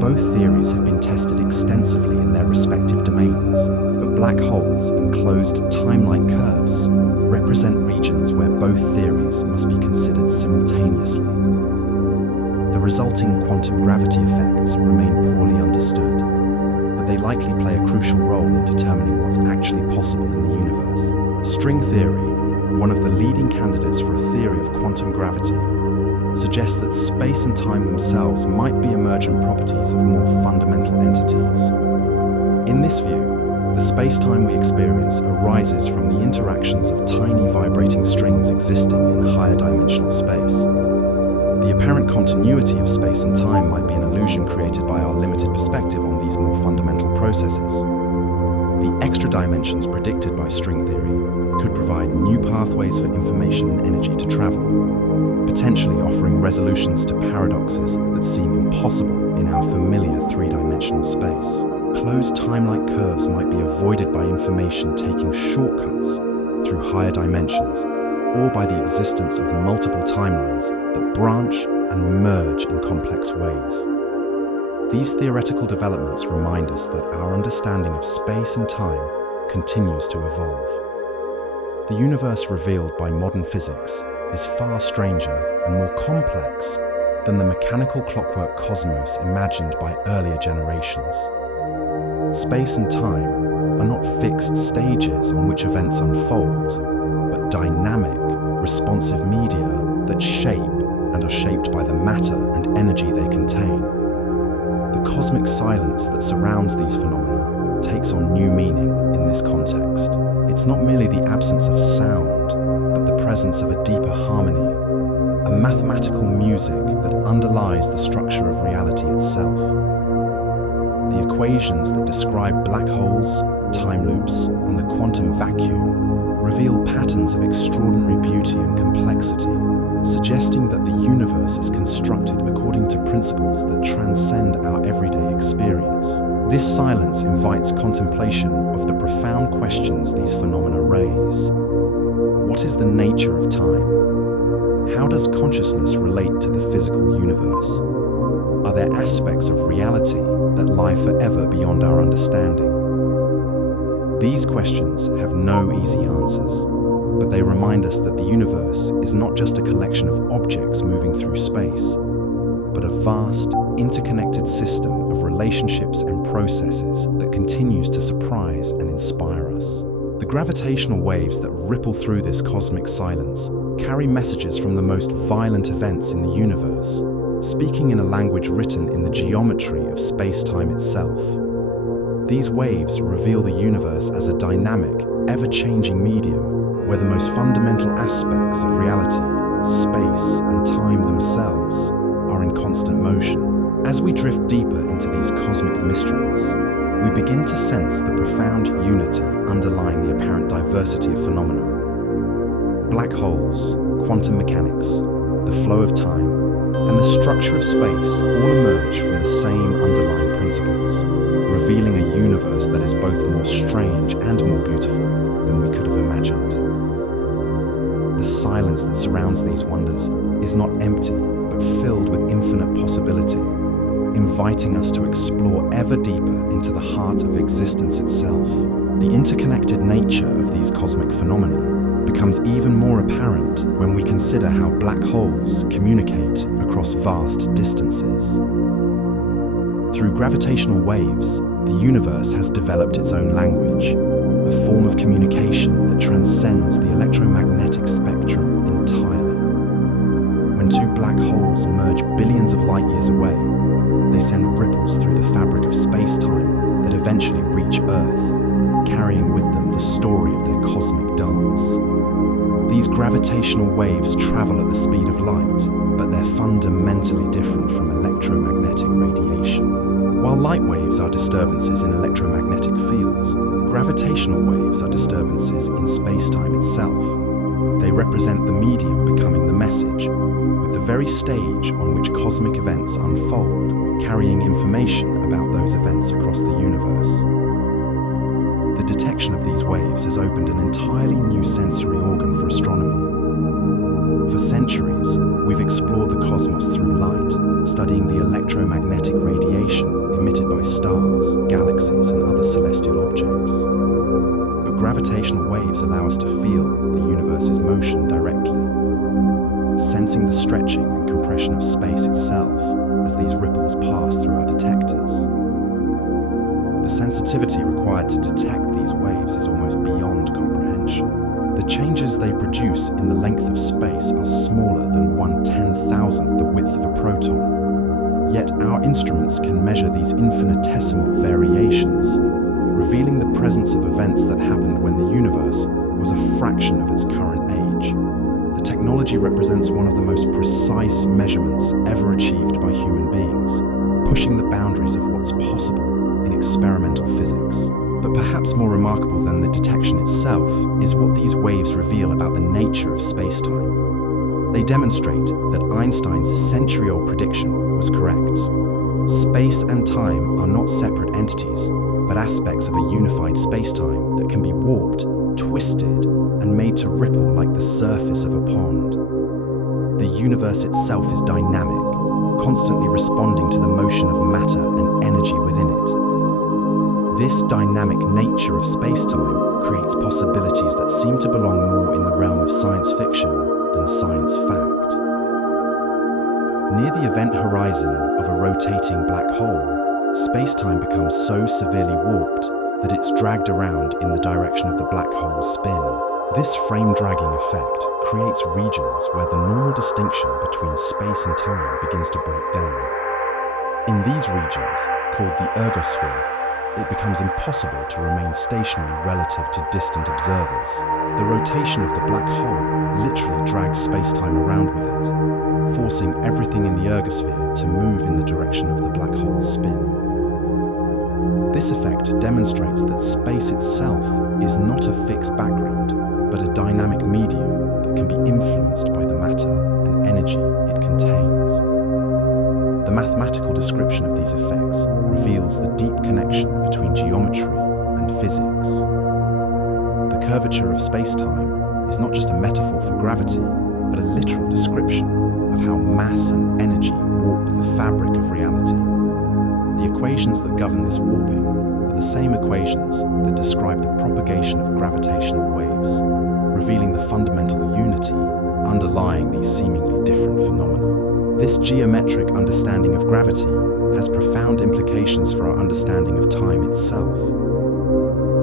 Both theories have been tested extensively in their respective domains, but black holes and closed time-like curves represent regions where both theories must be considered simultaneously. The resulting quantum gravity effects remain poorly understood, but they likely play a crucial role in determining what's actually possible in the universe. String theory, one of the leading candidates for a theory of quantum gravity, suggests that space and time themselves might be emergent properties of more fundamental entities. In this view, the space-time we experience arises from the interactions of tiny vibrating strings existing in higher dimensional space. The apparent continuity of space and time might be an illusion created by our limited perspective on these more fundamental processes. The extra dimensions predicted by string theory could provide new pathways for information and energy to travel, potentially offering resolutions to paradoxes that seem impossible in our familiar three-dimensional space. Closed time-like curves might be avoided by information taking shortcuts through higher dimensions, or by the existence of multiple timelines that branch and merge in complex ways. These theoretical developments remind us that our understanding of space and time continues to evolve. The universe revealed by modern physics is far stranger and more complex than the mechanical clockwork cosmos imagined by earlier generations. Space and time are not fixed stages on which events unfold, but dynamic, responsive media that shape and are shaped by the matter and energy they contain. The cosmic silence that surrounds these phenomena takes on new meaning in this context. It's not merely the absence of sound, but the presence of a deeper harmony, a mathematical music that underlies the structure of reality itself. The equations that describe black holes, time loops, and the quantum vacuum reveal patterns of extraordinary beauty and complexity, suggesting that the universe is constructed according to principles that transcend our everyday experience. This silence invites contemplation of the profound questions these phenomena raise. What is the nature of time? How does consciousness relate to the physical universe? Are there aspects of reality that lie forever beyond our understanding? These questions have no easy answers, but they remind us that the universe is not just a collection of objects moving through space, but a vast, interconnected system of relationships and processes that continues to surprise and inspire us. The gravitational waves that ripple through this cosmic silence carry messages from the most violent events in the universe, speaking in a language written in the geometry of space-time itself. These waves reveal the universe as a dynamic, ever-changing medium where the most fundamental aspects of reality, space, and time themselves are in constant motion. As we drift deeper into these cosmic mysteries, we begin to sense the profound unity underlying the apparent diversity of phenomena. Black holes, quantum mechanics, the flow of time, and the structure of space all emerge from the same underlying principles, revealing a universe that is both more strange and more beautiful than we could have imagined. The silence that surrounds these wonders is not empty, but filled with infinite possibility, inviting us to explore ever deeper into the heart of existence itself. The interconnected nature of these cosmic phenomena becomes even more apparent when we consider how black holes communicate across vast distances. Through gravitational waves, the universe has developed its own language, a form of communication that transcends the electromagnetic spectrum entirely. When two black holes merge billions of light years away, they send ripples through the fabric of space-time that eventually reach Earth, carrying with them the story of their cosmic dance. These gravitational waves travel at the speed of light, but they're fundamentally different from electromagnetic radiation. While light waves are disturbances in electromagnetic fields, gravitational waves are disturbances in space-time itself. They represent the medium becoming the message, with the very stage on which cosmic events unfold, carrying information about those events across the universe. The detection of these waves has opened an entirely new sensory organ for astronomy. For centuries, we've explored the cosmos through light, studying the electromagnetic radiation emitted by stars, galaxies, and other celestial objects. But gravitational waves allow us to feel the universe's motion directly, sensing the stretching and compression of space itself as these ripples pass through our detectors. The sensitivity required to detect these waves is almost beyond comprehension. The changes they produce in the length of space are smaller than 1/10,000th the width of a proton. Yet our instruments can measure these infinitesimal variations, revealing the presence of events that happened when the universe was a fraction of its current age. The technology represents one of the most precise measurements ever achieved by human beings, pushing the boundaries of what's possible in experimental physics. But perhaps more remarkable than the detection itself is what these waves reveal about the nature of space-time. They demonstrate that Einstein's century-old prediction was correct. Space and time are not separate entities, but aspects of a unified space-time that can be warped, twisted, and made to ripple like the surface of a pond. The universe itself is dynamic, constantly responding to the motion of matter and energy within it. This dynamic nature of spacetime creates possibilities that seem to belong more in the realm of science fiction than science fact. Near the event horizon of a rotating black hole, spacetime becomes so severely warped that it's dragged around in the direction of the black hole's spin. This frame-dragging effect creates regions where the normal distinction between space and time begins to break down. In these regions, called the ergosphere, it becomes impossible to remain stationary relative to distant observers. The rotation of the black hole literally drags spacetime around with it, forcing everything in the ergosphere to move in the direction of the black hole's spin. This effect demonstrates that space itself is not a fixed background, but a dynamic medium that can be influenced by the matter and energy it contains. The mathematical description of these effects reveals the deep connection between geometry and physics. The curvature of spacetime is not just a metaphor for gravity, but a literal description of how mass and energy warp the fabric of reality. The equations that govern this warping are the same equations that describe the propagation of gravitational waves, revealing the fundamental unity underlying these seemingly different phenomena. This geometric understanding of gravity has profound implications for our understanding of time itself.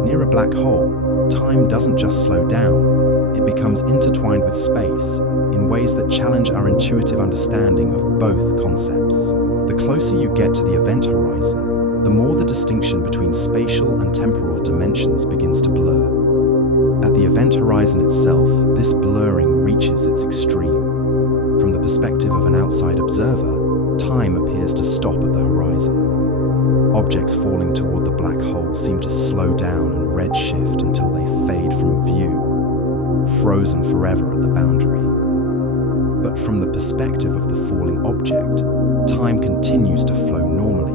Near a black hole, time doesn't just slow down, it becomes intertwined with space in ways that challenge our intuitive understanding of both concepts. The closer you get to the event horizon, the more the distinction between spatial and temporal dimensions begins to blur. At the event horizon itself, this blurring reaches its extreme. From the perspective of an outside observer, time appears to stop at the horizon. Objects falling toward the black hole seem to slow down and redshift until they fade from view, frozen forever at the boundary. But from the perspective of the falling object, time continues to flow normally,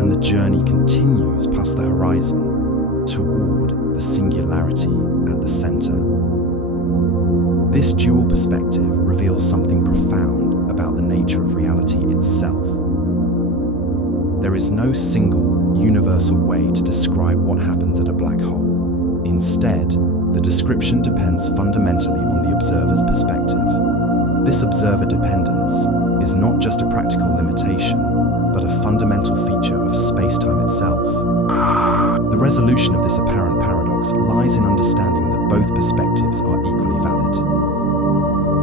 and the journey continues past the horizon toward the singularity at the center. This dual perspective reveals something profound about the nature of reality itself. There is no single, universal way to describe what happens at a black hole. Instead, the description depends fundamentally on the observer's perspective. This observer dependence is not just a practical limitation, but a fundamental feature of spacetime itself. The resolution of this apparent paradox lies in understanding that both perspectives are equally valid.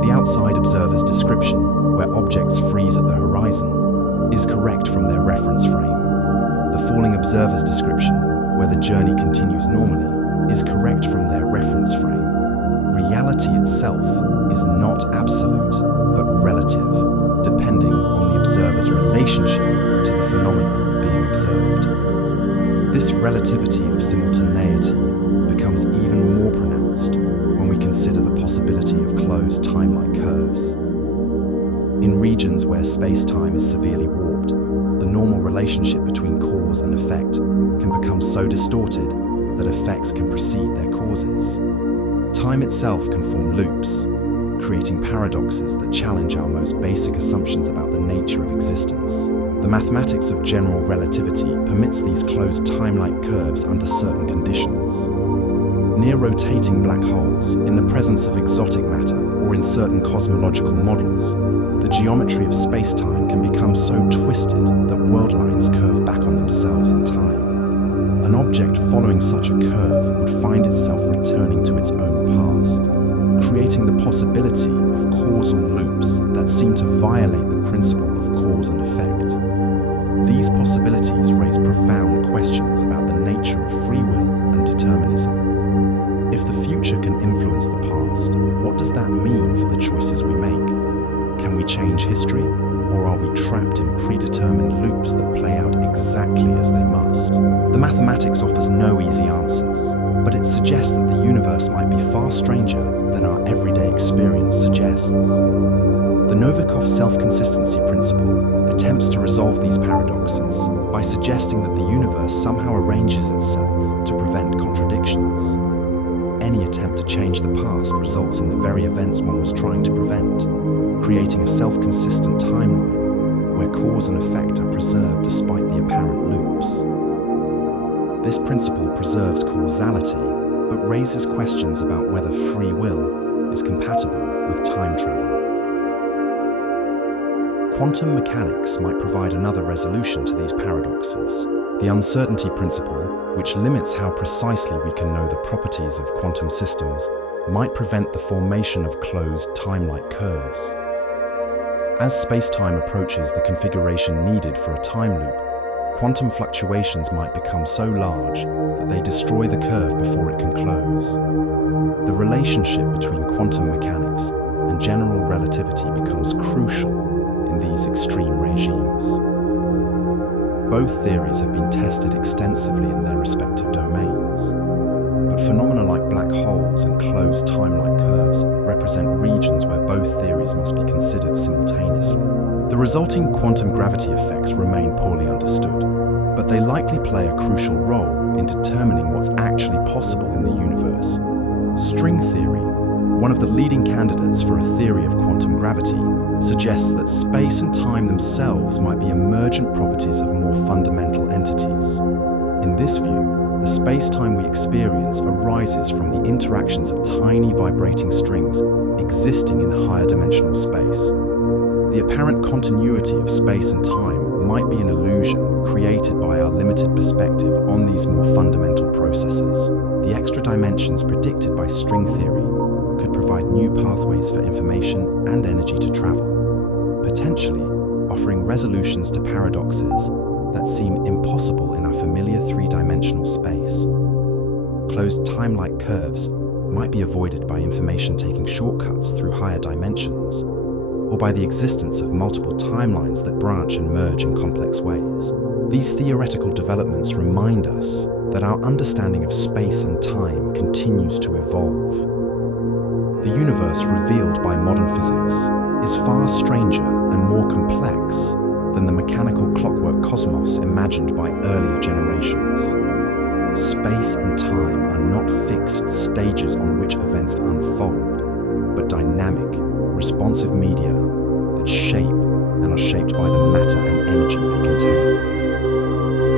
The outside observer's description, where objects freeze at the horizon, is correct from their reference frame. The falling observer's description, where the journey continues normally, is correct from their reference frame. Reality itself is not absolute, but relative, depending on the observer's relationship to the phenomena being observed. This relativity of simultaneity becomes even more pronounced when we consider the possibility of closed time-like curves. In regions where space-time is severely warped, the normal relationship between cause and effect can become so distorted that effects can precede their causes. Time itself can form loops, creating paradoxes that challenge our most basic assumptions about the nature of existence. The mathematics of general relativity permits these closed time-like curves under certain conditions. Near rotating black holes, in the presence of exotic matter, or in certain cosmological models, the geometry of space-time can become so twisted that world lines curve back on themselves in time. An object following such a curve would find itself returning to its own past, creating the possibility of causal loops that seem to violate the principle of cause and effect. These possibilities raise profound questions about the nature of free will and determinism. If the future can influence the past, what does that mean for the choices we make? Can we change history, or are we trapped in predetermined loops that play out exactly as they must? The mathematics offers no easy answers, but it suggests that the universe might be far stranger than our everyday experience suggests. The Novikov self-consistency principle attempts to resolve these paradoxes by suggesting that the universe somehow arranges itself to prevent contradictions. Any attempt to change the past results in the very events one was trying to prevent, creating a self-consistent timeline where cause and effect are preserved despite the apparent loops. This principle preserves causality, but raises questions about whether free will is compatible with time travel. Quantum mechanics might provide another resolution to these paradoxes. The uncertainty principle, which limits how precisely we can know the properties of quantum systems, might prevent the formation of closed time-like curves. As space-time approaches the configuration needed for a time loop, quantum fluctuations might become so large that they destroy the curve before it can close. The relationship between quantum mechanics and general relativity becomes crucial in these extreme regimes. Both theories have been tested extensively in their respective domains, but phenomena like black holes and closed time-like curves represent regions where both theories must be considered simultaneously. The resulting quantum gravity effects remain poorly understood, but they likely play a crucial role in determining what's actually possible in the universe. String theory, one of the leading candidates for a theory of quantum gravity, suggests that space and time themselves might be emergent properties of more fundamental entities. In this view, the space-time we experience arises from the interactions of tiny vibrating strings existing in higher dimensional space. The apparent continuity of space and time might be an illusion created by our limited perspective on these more fundamental processes. The extra dimensions predicted by string theory could provide new pathways for information and energy to travel, potentially offering resolutions to paradoxes that seem impossible in our familiar three-dimensional space. Closed time-like curves might be avoided by information taking shortcuts through higher dimensions, or by the existence of multiple timelines that branch and merge in complex ways. These theoretical developments remind us that our understanding of space and time continues to evolve. The universe revealed by modern physics is far stranger and more complex than the mechanical clockwork cosmos imagined by earlier generations. Space and time are not fixed stages on which events unfold, but dynamic, responsive media that shape and are shaped by the matter and energy they contain.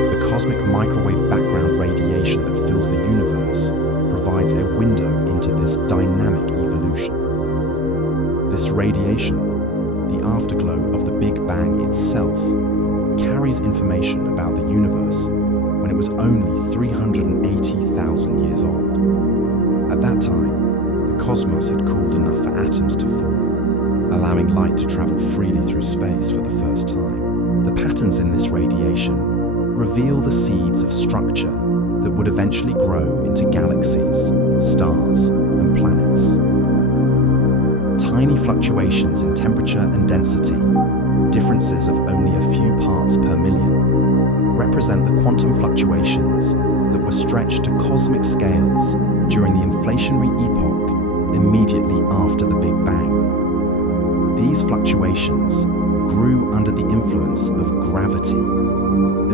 The cosmic microwave background radiation that fills the universe provides a window into this dynamic evolution. This radiation, the afterglow of the Big Bang itself, carries information about the universe when it was only 380,000 years old. At that time, the cosmos had cooled enough for atoms to form, allowing light to travel freely through space for the first time. The patterns in this radiation reveal the seeds of structure that would eventually grow into galaxies, stars, and planets. Tiny fluctuations in temperature and density, differences of only a few parts per million, represent the quantum fluctuations that were stretched to cosmic scales during the inflationary epoch immediately after the Big Bang. These fluctuations grew under the influence of gravity,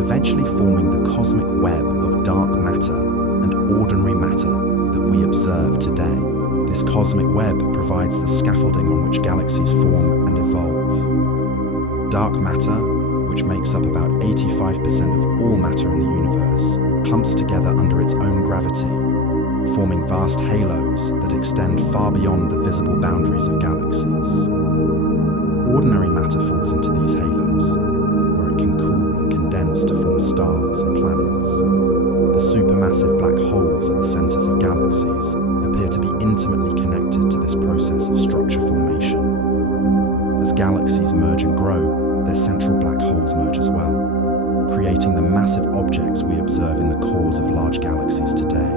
eventually forming the cosmic web of dark matter and ordinary matter that we observe today. This cosmic web provides the scaffolding on which galaxies form and evolve. Dark matter, which makes up about 85% of all matter in the universe, clumps together under its own gravity, forming vast halos that extend far beyond the visible boundaries of galaxies. Ordinary matter falls into these halos, where it can cool and condense to form stars and planets. The supermassive black holes at the centers of galaxies appear to be intimately connected to this process of structure formation. As galaxies merge and grow, their central black holes merge as well, creating the massive objects we observe in the cores of large galaxies today.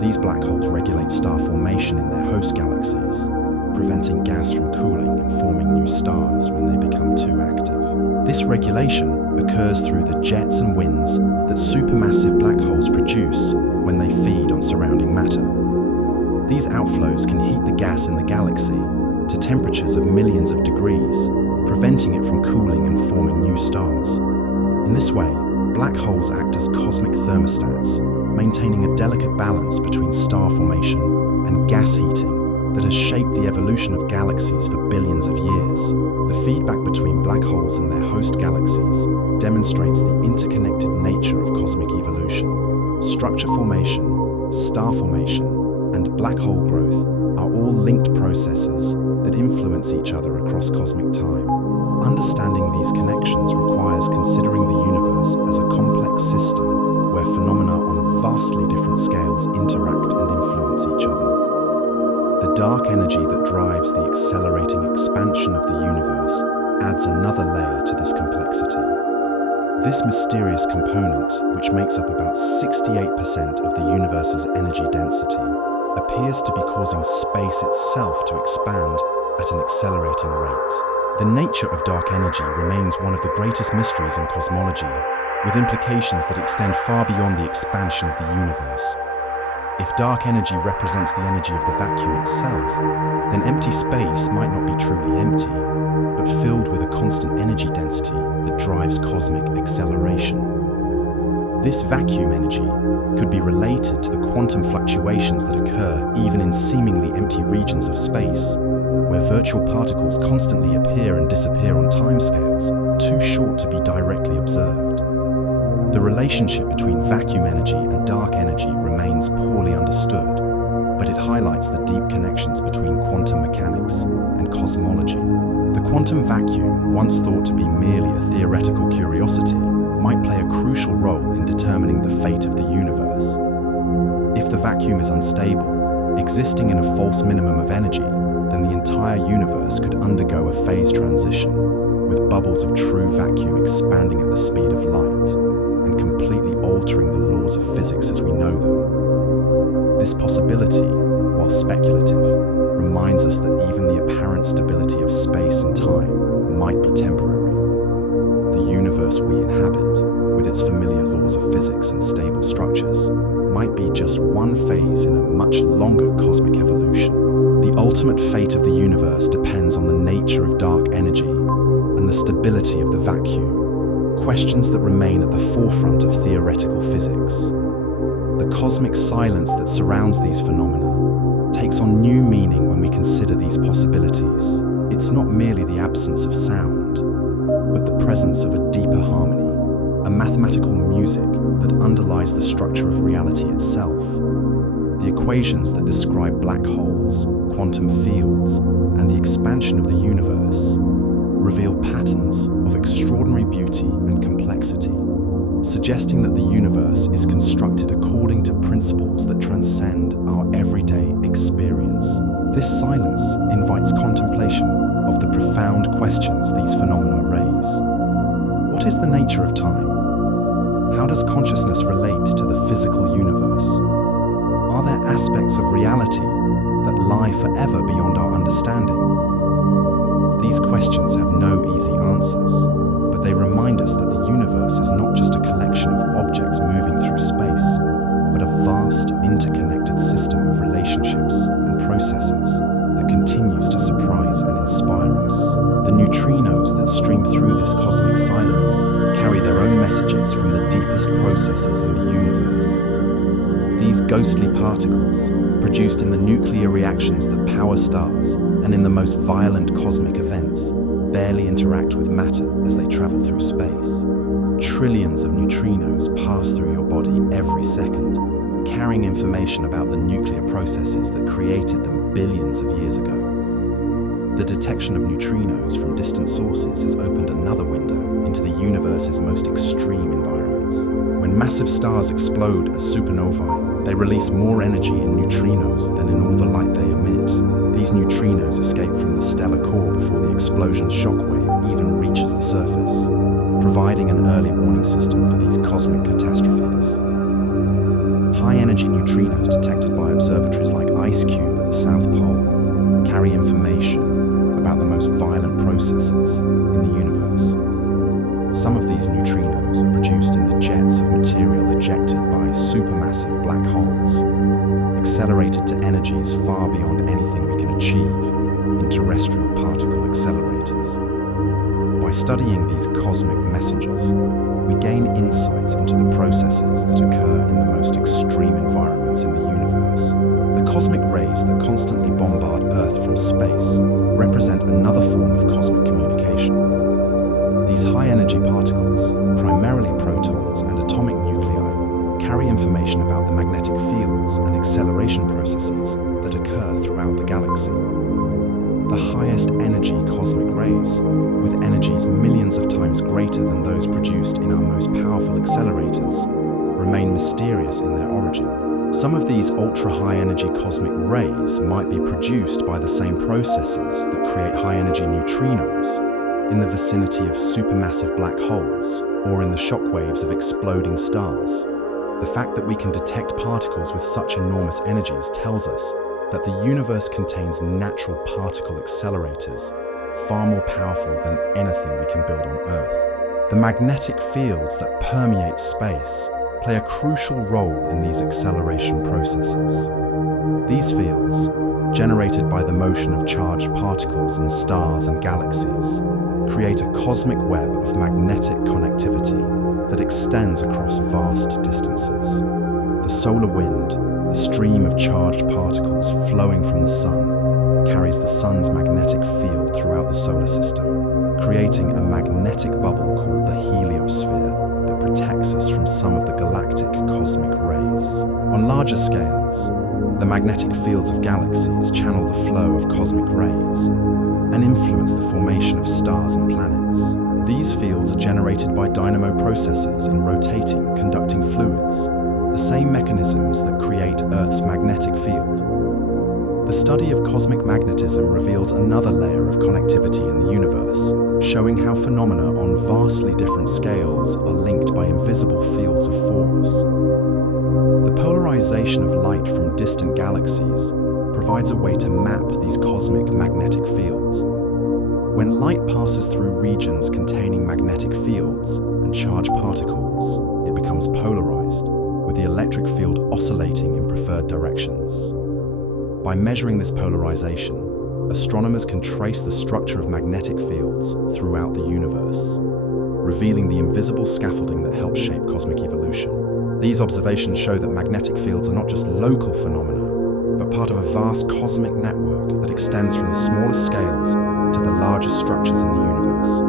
These black holes regulate star formation in their host galaxies, preventing gas from cooling and forming new stars when they become too active. This regulation occurs through the jets and winds that supermassive black holes produce when they feed on surrounding matter. These outflows can heat the gas in the galaxy to temperatures of millions of degrees, preventing it from cooling and forming new stars. In this way, black holes act as cosmic thermostats, maintaining a delicate balance between star formation and gas heating that has shaped the evolution of galaxies for billions of years. The feedback between black holes and their host galaxies demonstrates the interconnected nature of cosmic evolution. Structure formation, star formation, and black hole growth are all linked processes that influence each other across cosmic time. Understanding these connections requires considering the universe as a complex system where phenomena on vastly different scales interact and influence each other. The dark energy that drives the accelerating expansion of the universe adds another layer to this complexity. This mysterious component, which makes up about 68% of the universe's energy density, appears to be causing space itself to expand at an accelerating rate. The nature of dark energy remains one of the greatest mysteries in cosmology, with implications that extend far beyond the expansion of the universe. If dark energy represents the energy of the vacuum itself, then empty space might not be truly empty, but filled with a constant energy density that drives cosmic acceleration. This vacuum energy could be related to the quantum fluctuations that occur even in seemingly empty regions of space, where virtual particles constantly appear and disappear on timescales too short to be directly observed. The relationship between vacuum energy and dark energy remains poorly understood, but it highlights the deep connections between quantum mechanics and cosmology. The quantum vacuum, once thought to be merely a theoretical curiosity, might play a crucial role in determining the fate of the universe. If the vacuum is unstable, existing in a false minimum of energy, then the entire universe could undergo a phase transition, with bubbles of true vacuum expanding at the speed of light and completely altering the laws of physics as we know them. This possibility, while speculative, reminds us that even the apparent stability of space and time might be temporary. The universe we inhabit, with its familiar laws of physics and stable structures, might be just one phase in a much longer cosmic evolution. The ultimate fate of the universe depends on the nature of dark energy and the stability of the vacuum, questions that remain at the forefront of theoretical physics. The cosmic silence that surrounds these phenomena takes on new meaning when we consider these possibilities. It's not merely the absence of sound, but the presence of a deeper harmony, a mathematical music that underlies the structure of reality itself. The equations that describe black holes, quantum fields, and the expansion of the universe reveal patterns of extraordinary beauty and complexity, suggesting that the universe is constructed according to principles that transcend our everyday experience. This silence invites contemplation of the profound questions these phenomena raise. What is the nature of time? How does consciousness relate to the physical universe? Are there aspects of reality that lie forever beyond our understanding? These questions have no easy answers, but they remind us that the universe is not just a collection of objects moving through space, but a vast, interconnected system of relationships and processes that continues to surprise and inspire us. The neutrinos that stream through this cosmic silence carry their own messages from the deepest processes in the universe. These ghostly particles, produced in the nuclear reactions that power stars and in the most violent cosmic events, barely interact with matter as they travel through space. Trillions of neutrinos pass through your body every second, carrying information about the nuclear processes that created them billions of years ago. The detection of neutrinos from distant sources has opened another window into the universe's most extreme environments. When massive stars explode as supernovae, they release more energy in neutrinos than in all the light they emit. These neutrinos escape from the stellar core before the explosion's shockwave even reaches the surface, providing an early warning system for these cosmic catastrophes. High-energy neutrinos detected by observatories like IceCube at the South Pole carry information about the most violent processes in the universe. Some of these neutrinos are produced in the jets of material ejected by supermassive black holes, accelerated to energies far beyond anything we can achieve in terrestrial particle accelerators. By studying these cosmic messengers, we gain insights into the processes that occur in the most extreme environments in the universe. The cosmic rays that constantly bombard Earth from space represent another form of cosmic communication. These high-energy particles, primarily protons and atomic nuclei, carry information about the magnetic fields and acceleration processes that occur throughout the galaxy. The highest energy cosmic rays, with energies millions of times greater than those produced in our most powerful accelerators, remain mysterious in their origin. Some of these ultra-high energy cosmic rays might be produced by the same processes that create high-energy neutrinos in the vicinity of supermassive black holes or in the shockwaves of exploding stars. The fact that we can detect particles with such enormous energies tells us that the universe contains natural particle accelerators far more powerful than anything we can build on Earth. The magnetic fields that permeate space play a crucial role in these acceleration processes. These fields, generated by the motion of charged particles in stars and galaxies, create a cosmic web of magnetic connectivity that extends across vast distances. The solar wind, the stream of charged particles flowing from the sun, carries the sun's magnetic field throughout the solar system, creating a magnetic bubble called the heliosphere that protects us from some of the galactic cosmic rays. On larger scales, the magnetic fields of galaxies channel the flow of cosmic rays and influence the formation of stars and planets. These fields are generated by dynamo processes in rotating, conducting fluids, the same mechanisms that create Earth's magnetic field. The study of cosmic magnetism reveals another layer of connectivity in the universe, showing how phenomena on vastly different scales are linked by invisible fields of force. The polarization of light from distant galaxies provides a way to map these cosmic magnetic fields. When light passes through regions containing magnetic fields and charged particles, it becomes polarized, with the electric field oscillating in preferred directions. By measuring this polarization, astronomers can trace the structure of magnetic fields throughout the universe, revealing the invisible scaffolding that helps shape cosmic evolution. These observations show that magnetic fields are not just local phenomena, but part of a vast cosmic network that extends from the smallest scales to the largest structures in the universe.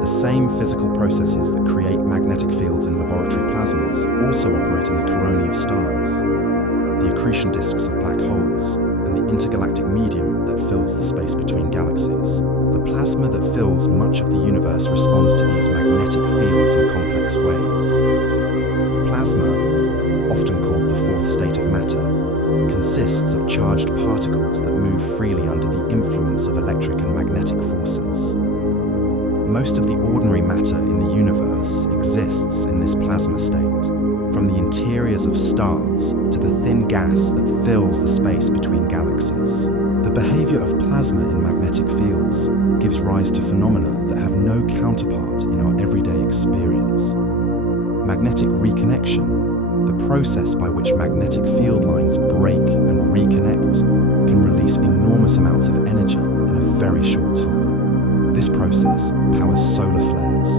The same physical processes that create magnetic fields in laboratory plasmas also operate in the coronae of stars, the accretion disks of black holes, and the intergalactic medium that fills the space between galaxies. The plasma that fills much of the universe responds to these magnetic fields in complex ways. Plasma, often called the fourth state of matter, consists of charged particles that move freely under the influence of electric and magnetic forces. Most of the ordinary matter in the universe exists in this plasma state, from the interiors of stars to the thin gas that fills the space between galaxies. The behavior of plasma in magnetic fields gives rise to phenomena that have no counterpart in our everyday experience. Magnetic reconnection, the process by which magnetic field lines break and reconnect, can release enormous amounts of energy in a very short time. This process powers solar flares,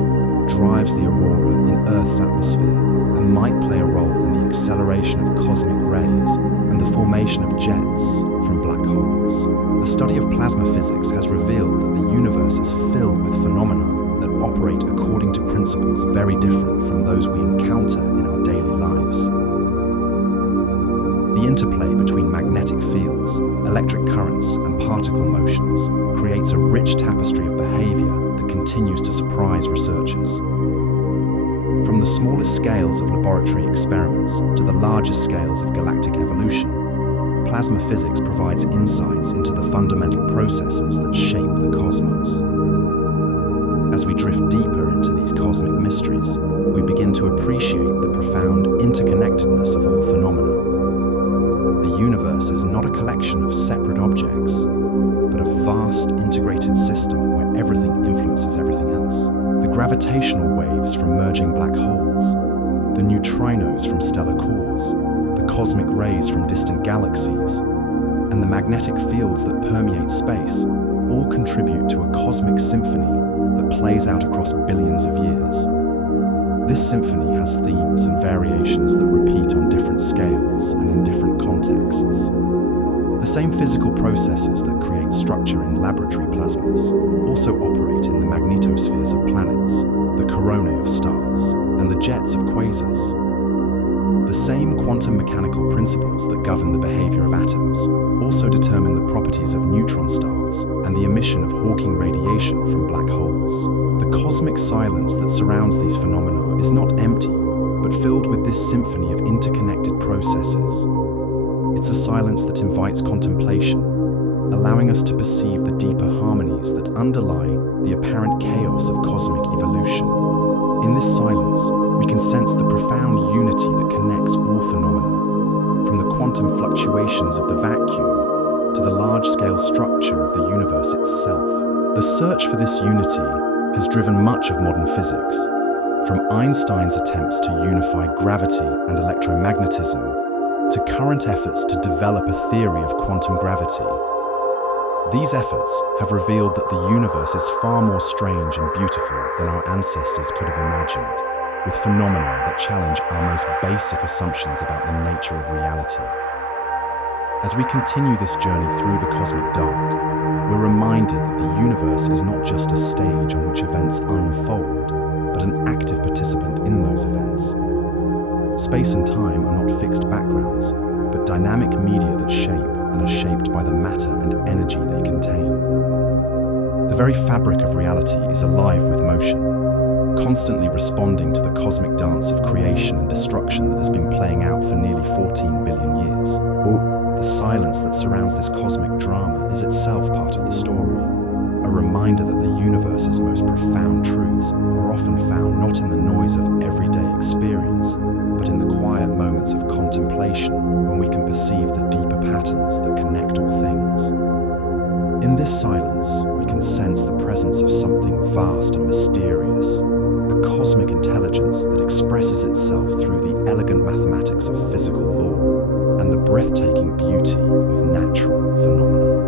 drives the aurora in Earth's atmosphere, and might play a role in the acceleration of cosmic rays and the formation of jets from black holes. The study of plasma physics has revealed that the universe is filled with phenomena that operate according to principles very different from those we encounter in our daily lives. The interplay between magnetic fields, electric currents, and particle motions creates a rich tapestry of behavior that continues to surprise researchers. From the smallest scales of laboratory experiments to the largest scales of galactic evolution, plasma physics provides insights into the fundamental processes that shape the cosmos. As we drift deeper into these cosmic mysteries, we begin to appreciate the profound interconnectedness of all phenomena. The universe is not a collection of separate objects, but a vast integrated system where everything influences everything else. The gravitational waves from merging black holes, the neutrinos from stellar cores, the cosmic rays from distant galaxies, and the magnetic fields that permeate space all contribute to a cosmic symphony that plays out across billions of years. This symphony has themes and variations that repeat on different scales and in different contexts. The same physical processes that create structure in laboratory plasmas also operate in the magnetospheres of planets, the coronae of stars, and the jets of quasars. The same quantum mechanical principles that govern the behavior of atoms also determine the properties of neutron stars and the emission of Hawking radiation from black holes. The cosmic silence that surrounds these phenomena is not empty, but filled with this symphony of interconnected processes. It's a silence that invites contemplation, allowing us to perceive the deeper harmonies that underlie the apparent chaos of cosmic evolution. In this silence, we can sense the profound unity that connects all phenomena, from the quantum fluctuations of the vacuum to the large-scale structure of the universe itself. The search for this unity has driven much of modern physics, from Einstein's attempts to unify gravity and electromagnetism to current efforts to develop a theory of quantum gravity. These efforts have revealed that the universe is far more strange and beautiful than our ancestors could have imagined, with phenomena that challenge our most basic assumptions about the nature of reality. As we continue this journey through the cosmic dark, we're reminded that the universe is not just a stage on which events unfold, but an active participant in those events. Space and time are not fixed backgrounds, but dynamic media that shape and are shaped by the matter and energy they contain. The very fabric of reality is alive with motion, constantly responding to the cosmic dance of creation and destruction that has been playing out for nearly 14 billion years. The silence that surrounds this cosmic drama is itself part of the story, a reminder that the universe's most profound truths are often found not in the noise of everyday experience, but in the quiet moments of contemplation when we can perceive the deeper patterns that connect all things. In this silence, we can sense the presence of something vast and mysterious, a cosmic intelligence that expresses itself through the elegant mathematics of physical law and the breathtaking beauty of natural phenomena.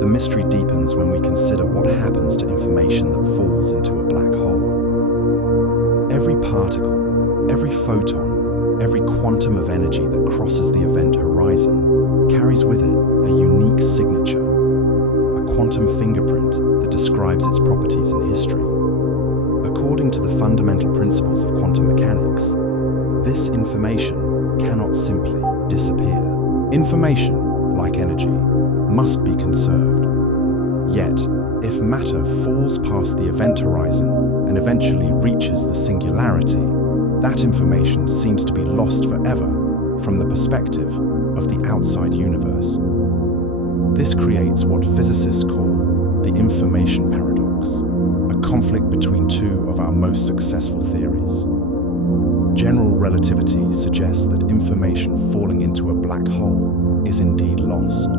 The mystery deepens when we consider what happens to information that falls into a black hole. Every particle, every photon, every quantum of energy that crosses the event horizon carries with it a unique signature, a quantum fingerprint that describes its properties and history. According to the fundamental principles of quantum mechanics, this information cannot simply disappear. Information, like energy, must be conserved. Yet, if matter falls past the event horizon and eventually reaches the singularity, that information seems to be lost forever from the perspective of the outside universe. This creates what physicists call the information paradox, a conflict between two of our most successful theories. General relativity suggests that information falling into a black hole is indeed lost,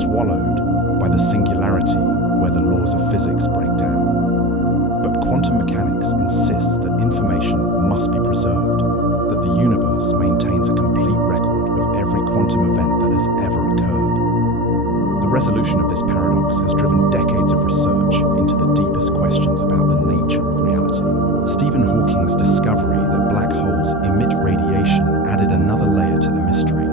swallowed by the singularity where the laws of physics break down. But quantum mechanics insists that information must be preserved, that the universe maintains a complete record of every quantum event that has ever occurred. The resolution of this paradox has driven decades of research into the deepest questions about the nature of reality. Stephen Hawking's discovery that black holes emit radiation added another layer to the mystery.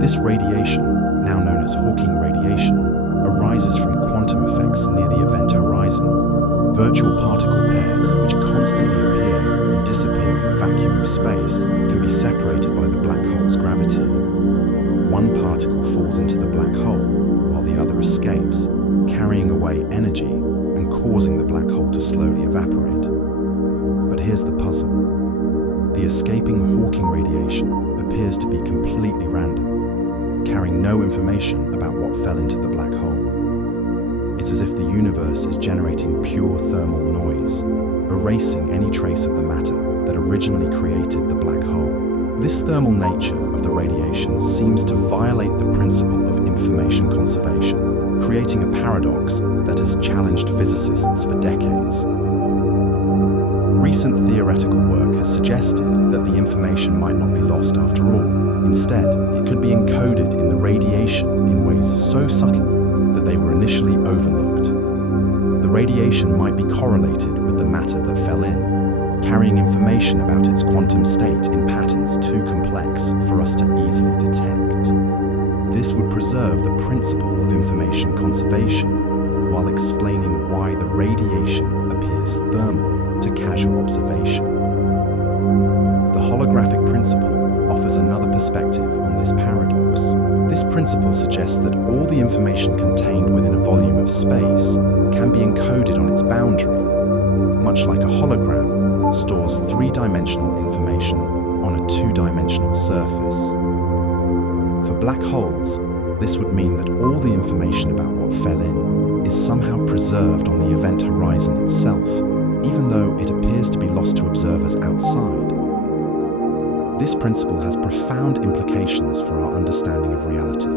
This radiation, now known as Hawking radiation, arises from quantum effects near the event horizon. Virtual particle pairs, which constantly appear and disappear in the vacuum of space, can be separated by the black hole's gravity. One particle falls into the black hole, while the other escapes, carrying away energy and causing the black hole to slowly evaporate. But here's the puzzle. The escaping Hawking radiation appears to be completely random, carrying no information about what fell into the black hole. It's as if the universe is generating pure thermal noise, erasing any trace of the matter that originally created the black hole. This thermal nature of the radiation seems to violate the principle of information conservation, creating a paradox that has challenged physicists for decades. Recent theoretical work has suggested that the information might not be lost after all. Instead, it could be encoded in the radiation in ways so subtle that they were initially overlooked. The radiation might be correlated with the matter that fell in, carrying information about its quantum state in patterns too complex for us to easily detect. This would preserve the principle of information conservation, while explaining why the radiation appears thermal to casual observation. The holographic principle offers another perspective on this paradox. This principle suggests that all the information contained within a volume of space can be encoded on its boundary, much like a hologram stores three-dimensional information on a two-dimensional surface. For black holes, this would mean that all the information about what fell in is somehow preserved on the event horizon itself, even though it appears to be lost to observers outside. This principle has profound implications for our understanding of reality.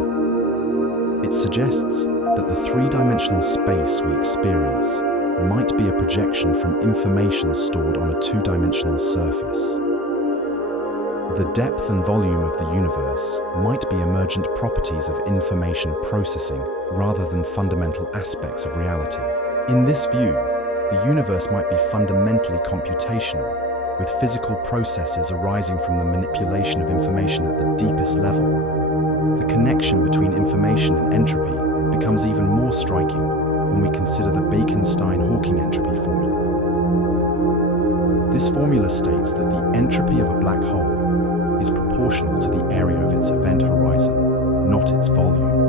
It suggests that the three-dimensional space we experience might be a projection from information stored on a two-dimensional surface. The depth and volume of the universe might be emergent properties of information processing rather than fundamental aspects of reality. In this view, the universe might be fundamentally computational, with physical processes arising from the manipulation of information at the deepest level. The connection between information and entropy becomes even more striking when we consider the Bekenstein-Hawking entropy formula. This formula states that the entropy of a black hole is proportional to the area of its event horizon, not its volume.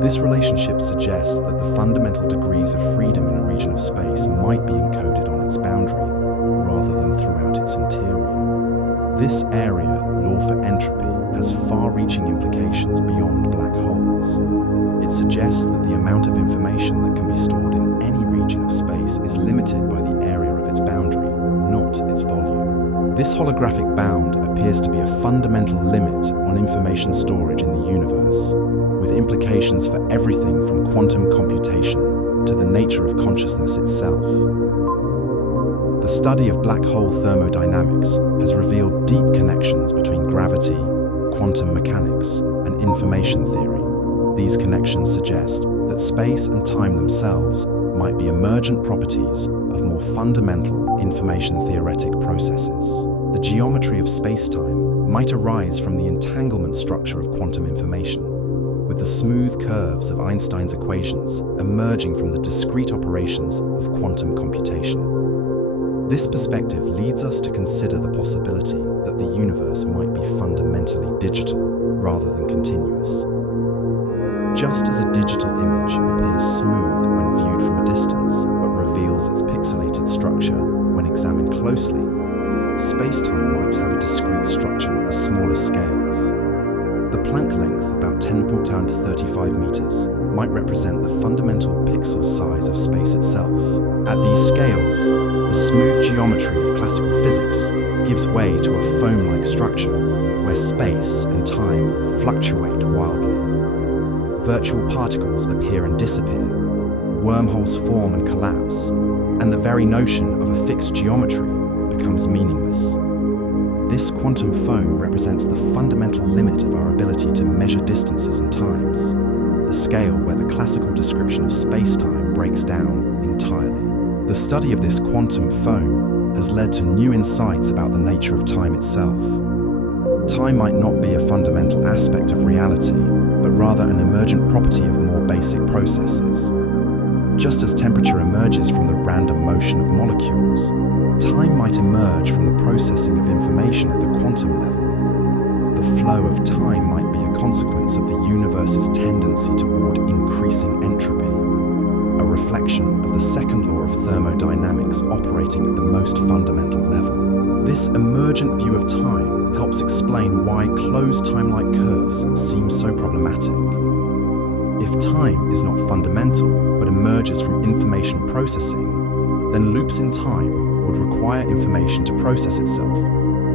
This relationship suggests that the fundamental degrees of freedom in a region of space might be encoded on its boundary, rather than throughout its interior. This area law for entropy has far-reaching implications beyond black holes. It suggests that the amount of information that can be stored in any region of space is limited by the area of its boundary, not its volume. This holographic bound appears to be a fundamental limit on information storage in the universe, with implications for everything from quantum computation to the nature of consciousness itself. The study of black hole thermodynamics has revealed deep connections between gravity, quantum mechanics, and information theory. These connections suggest that space and time themselves might be emergent properties of more fundamental information-theoretic processes. The geometry of spacetime might arise from the entanglement structure of quantum information, with the smooth curves of Einstein's equations emerging from the discrete operations of quantum computation. This perspective leads us to consider the possibility that the universe might be fundamentally digital rather than continuous. Just as a digital image appears smooth when viewed from a distance, but reveals its pixelated structure when examined closely, spacetime might have a discrete structure at the smaller scales. The Planck length, about 10⁻35 meters, might represent the fundamental pixel size of space itself. At these scales, the smooth geometry of classical physics gives way to a foam-like structure where space and time fluctuate wildly. Virtual particles appear and disappear, wormholes form and collapse, and the very notion of a fixed geometry becomes meaningless. This quantum foam represents the fundamental limit of our ability to measure distances and times, the scale where the classical description of space-time breaks down entirely. The study of this quantum foam has led to new insights about the nature of time itself. Time might not be a fundamental aspect of reality, but rather an emergent property of more basic processes. Just as temperature emerges from the random motion of molecules, time might emerge from the processing of information at the quantum level. The flow of time might be a consequence of the universe's tendency toward increasing entropy, a reflection of the second law of thermodynamics operating at the most fundamental level. This emergent view of time helps explain why closed time-like curves seem so problematic. If time is not fundamental but emerges from information processing, then loops in time would require information to process itself,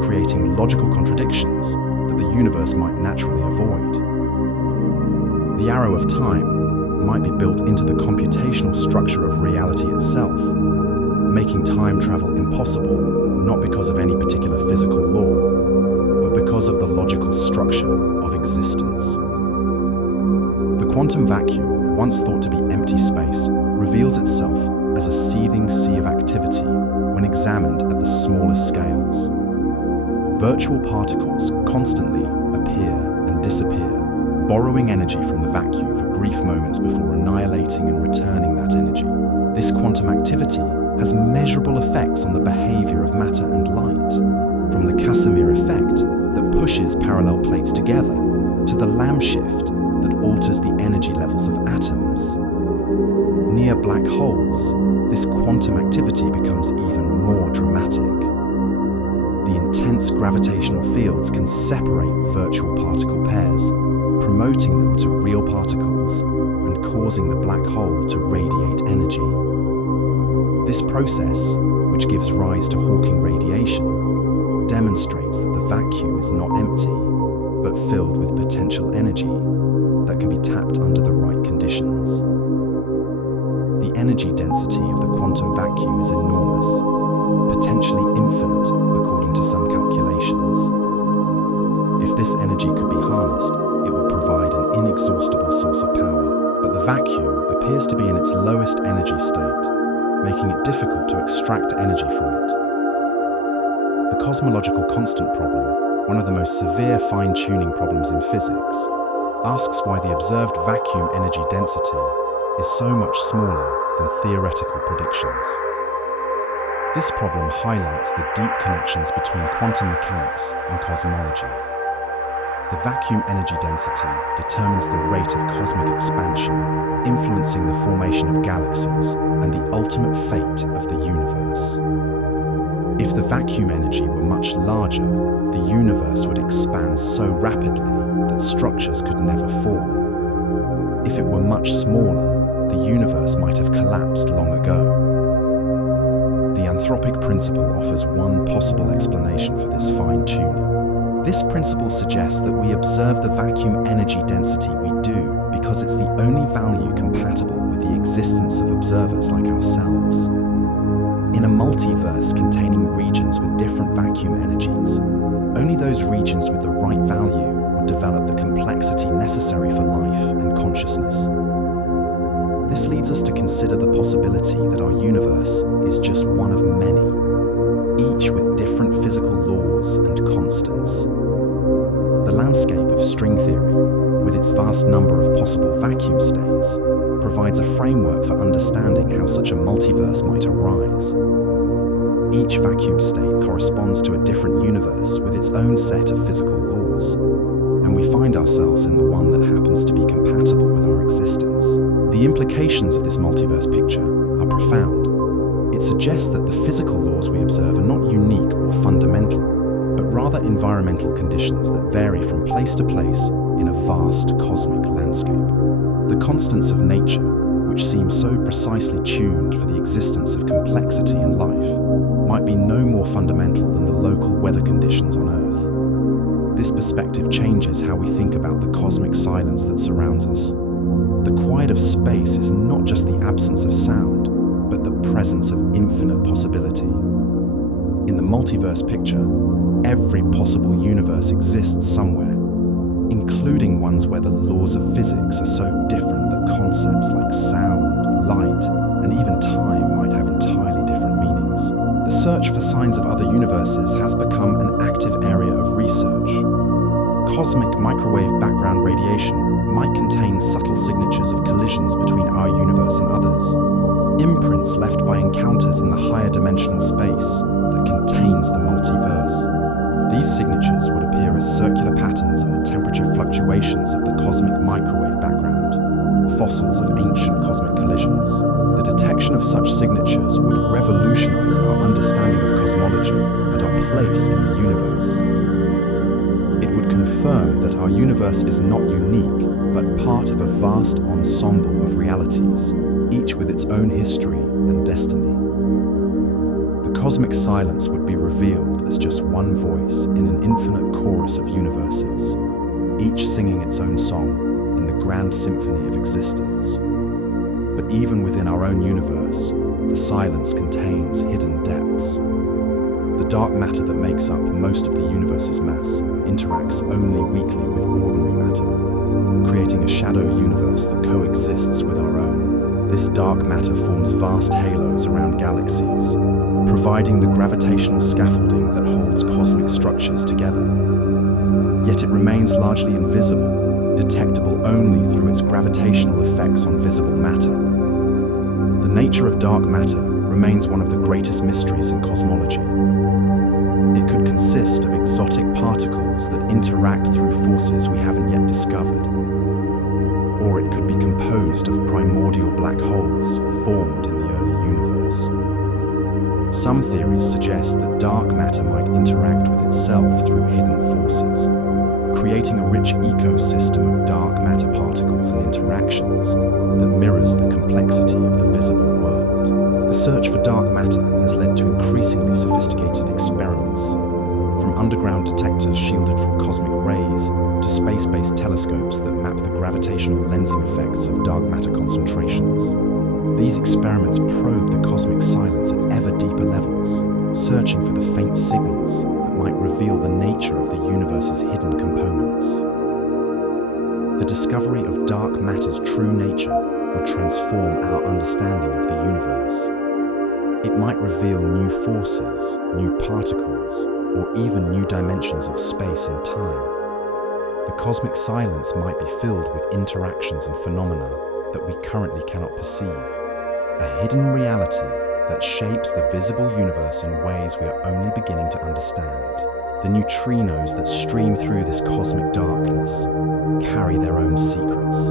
creating logical contradictions that the universe might naturally avoid. The arrow of time might be built into the computational structure of reality itself, making time travel impossible, not because of any particular physical law, but because of the logical structure of existence. The quantum vacuum, once thought to be empty space, reveals itself as a seething sea of activity when examined at the smaller scales. Virtual particles constantly appear and disappear, borrowing energy from the vacuum for brief moments before annihilating and returning that energy. This quantum activity has measurable effects on the behavior of matter and light, from the Casimir effect that pushes parallel plates together to the Lamb shift that alters the energy levels of atoms. Near black holes, this quantum activity becomes even more dramatic. The intense gravitational fields can separate virtual particle pairs, promoting them to real particles and causing the black hole to radiate energy. This process, which gives rise to Hawking radiation, demonstrates that the vacuum is not empty, but filled with potential energy that can be tapped under the right conditions. The energy density of the quantum vacuum is enormous, potentially infinite according to some calculations. If this energy could be harnessed, it would provide an inexhaustible source of power, but the vacuum appears to be in its lowest energy state, making it difficult to extract energy from it. The cosmological constant problem, one of the most severe fine-tuning problems in physics, asks why the observed vacuum energy density is so much smaller than theoretical predictions. This problem highlights the deep connections between quantum mechanics and cosmology. The vacuum energy density determines the rate of cosmic expansion, influencing the formation of galaxies and the ultimate fate of the universe. If the vacuum energy were much larger, the universe would expand so rapidly that structures could never form. If it were much smaller, the universe might have collapsed long ago. The anthropic principle offers one possible explanation for this fine-tuning. This principle suggests that we observe the vacuum energy density we do because it's the only value compatible with the existence of observers like ourselves. In a multiverse containing regions with different vacuum energies, only those regions with the right value would develop the complexity necessary for life and consciousness. This leads us to consider the possibility that our universe is just one of many, each with different physical laws and constants. The landscape of string theory, with its vast number of possible vacuum states, provides a framework for understanding how such a multiverse might arise. Each vacuum state corresponds to a different universe with its own set of physical laws, and we find ourselves in the one that happens to be compatible with our existence. The implications of this multiverse picture are profound. It suggests that the physical laws we observe are not unique or fundamental, but rather environmental conditions that vary from place to place in a vast cosmic landscape. The constants of nature, which seem so precisely tuned for the existence of complexity in life, might be no more fundamental than the local weather conditions on Earth. This perspective changes how we think about the cosmic silence that surrounds us. The quiet of space is not just the absence of sound, but the presence of infinite possibility. In the multiverse picture, every possible universe exists somewhere, including ones where the laws of physics are so different that concepts like sound, light, and even time might have entirely different meanings. The search for signs of other universes has become an active area of research. Cosmic microwave background radiation might contain subtle signatures of collisions between our universe and others, imprints left by encounters in the higher dimensional space that contains the multiverse. These signatures would appear as circular patterns in the temperature fluctuations of the cosmic microwave background, fossils of ancient cosmic collisions. The detection of such signatures would revolutionize our understanding of cosmology and our place in the universe. It would confirm that our universe is not unique, but part of a vast ensemble of realities, each with its own history and destiny. The cosmic silence would be revealed as just one voice in an infinite chorus of universes, each singing its own song in the grand symphony of existence. But even within our own universe, the silence contains hidden depths. The dark matter that makes up most of the universe's mass interacts only weakly with ordinary matter, creating a shadow universe that coexists with our own. This dark matter forms vast halos around galaxies, providing the gravitational scaffolding that holds cosmic structures together. Yet it remains largely invisible, detectable only through its gravitational effects on visible matter. The nature of dark matter remains one of the greatest mysteries in cosmology. It could consist of exotic particles that interact through forces we haven't yet discovered. Or it could be composed of primordial black holes formed in the early universe. Some theories suggest that dark matter might interact with itself through hidden forces, creating a rich ecosystem of dark matter particles and interactions that mirrors the complexity of the visible world. The search for dark matter has led to increasingly sophisticated experiments, from underground detectors shielded from cosmic rays to space-based telescopes that map the gravitational lensing effects of dark matter concentrations. These experiments probe the cosmic silence at ever deeper levels, searching for the faint signals that might reveal the nature of the universe's hidden components. The discovery of dark matter's true nature would transform our understanding of the universe. It might reveal new forces, new particles, or even new dimensions of space and time. The cosmic silence might be filled with interactions and phenomena that we currently cannot perceive, a hidden reality that shapes the visible universe in ways we are only beginning to understand. The neutrinos that stream through this cosmic darkness carry their own secrets.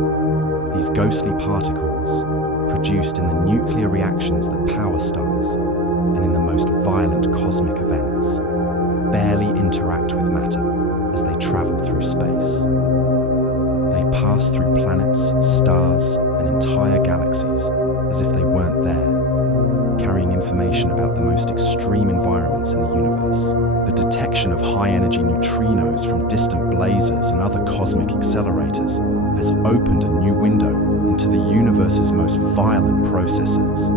These ghostly particles, produced in the nuclear reactions that power stars and in the most violent cosmic events, barely interact with matter as they travel through space. They pass through planets, stars, and entire galaxies as if they weren't there, carrying information about the most extreme environments in the universe. The detection of high-energy neutrinos from distant blazars and other cosmic accelerators has opened a new window into the universe's most violent processes.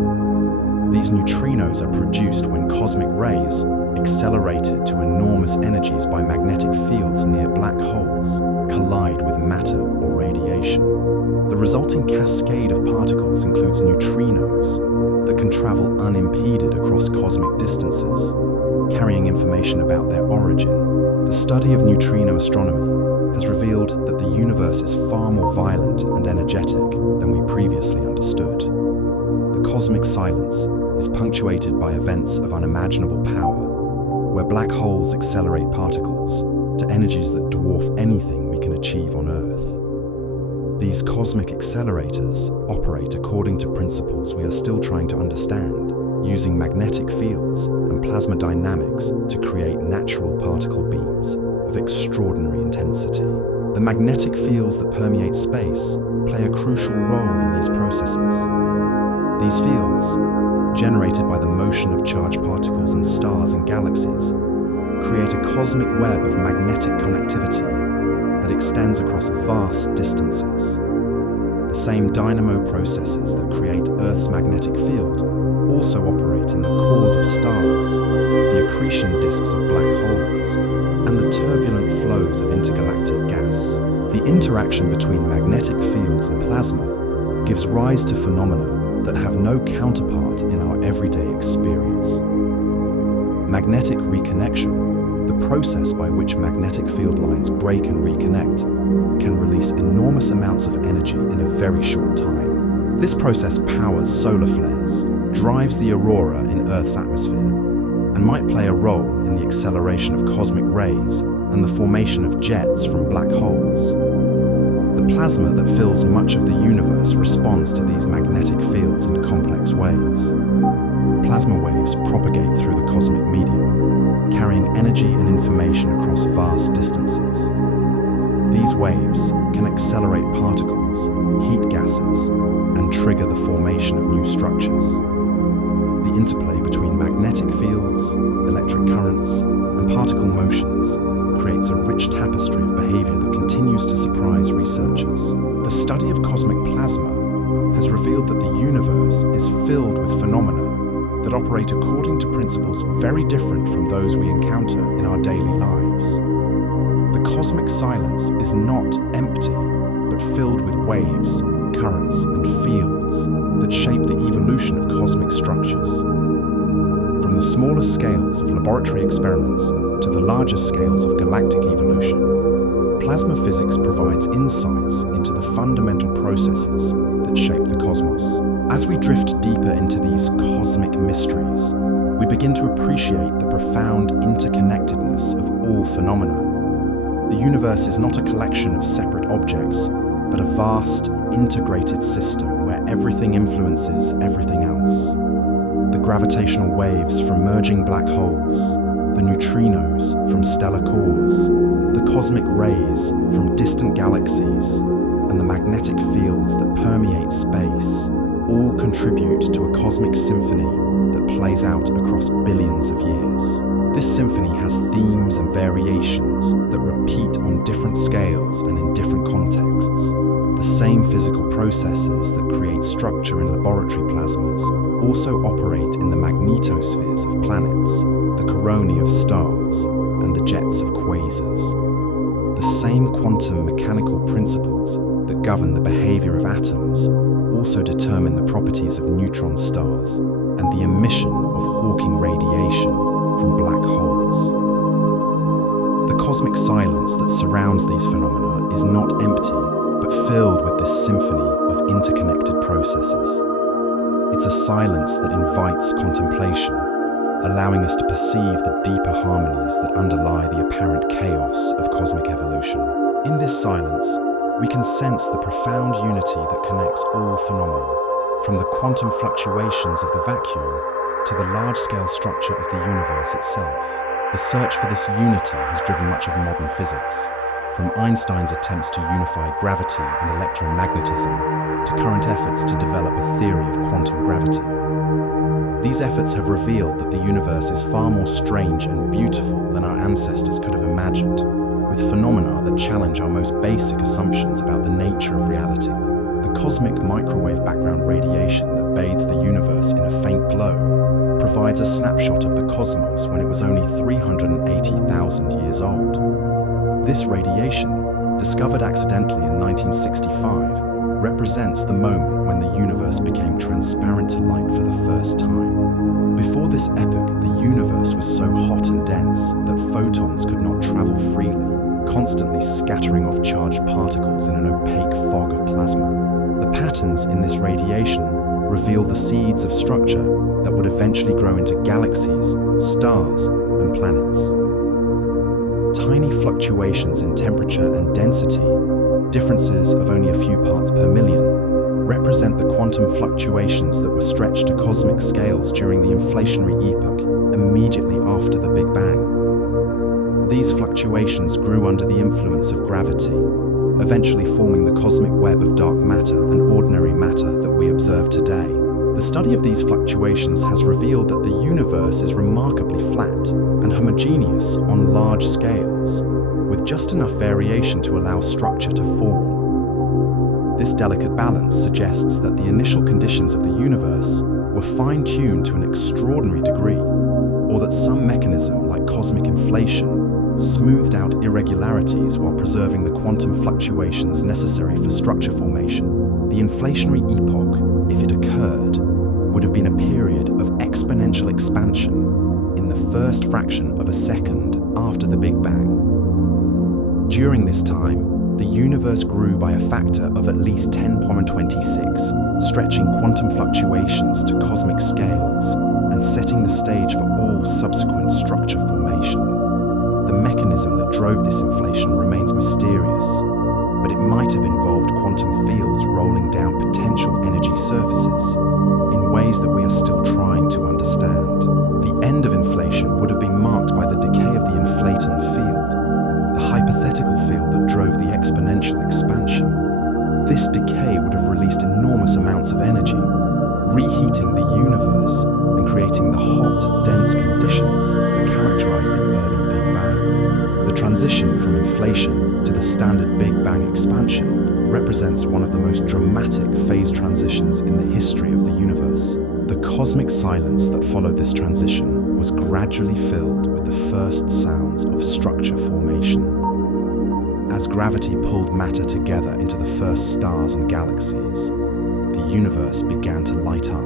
These neutrinos are produced when cosmic rays, accelerated to enormous energies by magnetic fields near black holes, collide with matter or radiation. The resulting cascade of particles includes neutrinos that can travel unimpeded across cosmic distances, carrying information about their origin. The study of neutrino astronomy has revealed that the universe is far more violent and energetic than we previously understood. The cosmic silence is punctuated by events of unimaginable power, where black holes accelerate particles to energies that dwarf anything we can achieve on Earth. These cosmic accelerators operate according to principles we are still trying to understand, using magnetic fields and plasma dynamics to create natural particle beams of extraordinary intensity. The magnetic fields that permeate space play a crucial role in these processes. These fields, generated by the motion of charged particles in stars and galaxies, create a cosmic web of magnetic connectivity that extends across vast distances. The same dynamo processes that create Earth's magnetic field also operate in the cores of stars, the accretion disks of black holes, and the turbulent flows of intergalactic gas. The interaction between magnetic fields and plasma gives rise to phenomena that have no counterpart in our everyday experience. Magnetic reconnection, the process by which magnetic field lines break and reconnect, can release enormous amounts of energy in a very short time. This process powers solar flares, drives the aurora in Earth's atmosphere, and might play a role in the acceleration of cosmic rays and the formation of jets from black holes. The plasma that fills much of the universe responds to these magnetic fields in complex ways. Plasma waves propagate through the cosmic medium, carrying energy and information across vast distances. These waves can accelerate particles, heat gases, and trigger the formation of new structures. The interplay between magnetic fields, electric currents, and particle motions creates a rich tapestry of behavior that continues to surprise researchers. The study of cosmic plasma has revealed that the universe is filled with phenomena that operate according to principles very different from those we encounter in our daily lives. The cosmic silence is not empty, but filled with waves, currents, and fields that shape the evolution of cosmic structures. From the smallest scales of laboratory experiments to the larger scales of galactic evolution, Plasma physics provides insights into the fundamental processes that shape the cosmos. As we drift deeper into these cosmic mysteries, we begin to appreciate the profound interconnectedness of all phenomena. The universe is not a collection of separate objects, but a vast, integrated system where everything influences everything else. The gravitational waves from merging black holes, the neutrinos from stellar cores, the cosmic rays from distant galaxies, and the magnetic fields that permeate space all contribute to a cosmic symphony that plays out across billions of years. This symphony has themes and variations that repeat on different scales and in different contexts. The same physical processes that create structure in laboratory plasmas also operate in the magnetospheres of planets, the coronae of stars, and the jets of quasars. The same quantum mechanical principles that govern the behavior of atoms also determine the properties of neutron stars and the emission of Hawking radiation from black holes. The cosmic silence that surrounds these phenomena is not empty, but filled with this symphony of interconnected processes. It's a silence that invites contemplation, allowing us to perceive the deeper harmonies that underlie the apparent chaos of cosmic evolution. In this silence, we can sense the profound unity that connects all phenomena, from the quantum fluctuations of the vacuum to the large-scale structure of the universe itself. The search for this unity has driven much of modern physics, from Einstein's attempts to unify gravity and electromagnetism to current efforts to develop a theory of quantum gravity. These efforts have revealed that the universe is far more strange and beautiful than our ancestors could have imagined, with phenomena that challenge our most basic assumptions about the nature of reality. The cosmic microwave background radiation that bathes the universe in a faint glow provides a snapshot of the cosmos when it was only 380,000 years old. This radiation, discovered accidentally in 1965, represents the moment when the universe became transparent to light for the first time. Before this epoch, the universe was so hot and dense that photons could not travel freely, constantly scattering off charged particles in an opaque fog of plasma. The patterns in this radiation reveal the seeds of structure that would eventually grow into galaxies, stars, and planets. Tiny fluctuations in temperature and density, differences of only a few parts per million, represent the quantum fluctuations that were stretched to cosmic scales during the inflationary epoch immediately after the Big Bang. These fluctuations grew under the influence of gravity, eventually forming the cosmic web of dark matter and ordinary matter that we observe today. The study of these fluctuations has revealed that the universe is remarkably flat and homogeneous on large scales, with just enough variation to allow structure to form. This delicate balance suggests that the initial conditions of the universe were fine-tuned to an extraordinary degree, or that some mechanism like cosmic inflation smoothed out irregularities while preserving the quantum fluctuations necessary for structure formation. The inflationary epoch, if it occurred, would have been a period of exponential expansion in the first fraction of a second after the Big Bang. During this time, the universe grew by a factor of at least 10^26, stretching quantum fluctuations to cosmic scales and setting the stage for all subsequent structure formation. The mechanism that drove this inflation remains mysterious, but it might have involved quantum fields rolling down potential energy surfaces in ways that we are still trying to understand. The end of inflation would have been marked by the decay of the inflaton field, the hypothetical field that drove the exponential expansion. This decay would have released enormous amounts of energy, reheating the universe and creating the hot, dense conditions that characterize the early Big Bang. The transition from inflation to the standard Big Bang expansion represents one of the most dramatic phase transitions in the history of the universe. The cosmic silence that followed this transition was gradually filled with the first sounds of structure formation. As gravity pulled matter together into the first stars and galaxies, the universe began to light up,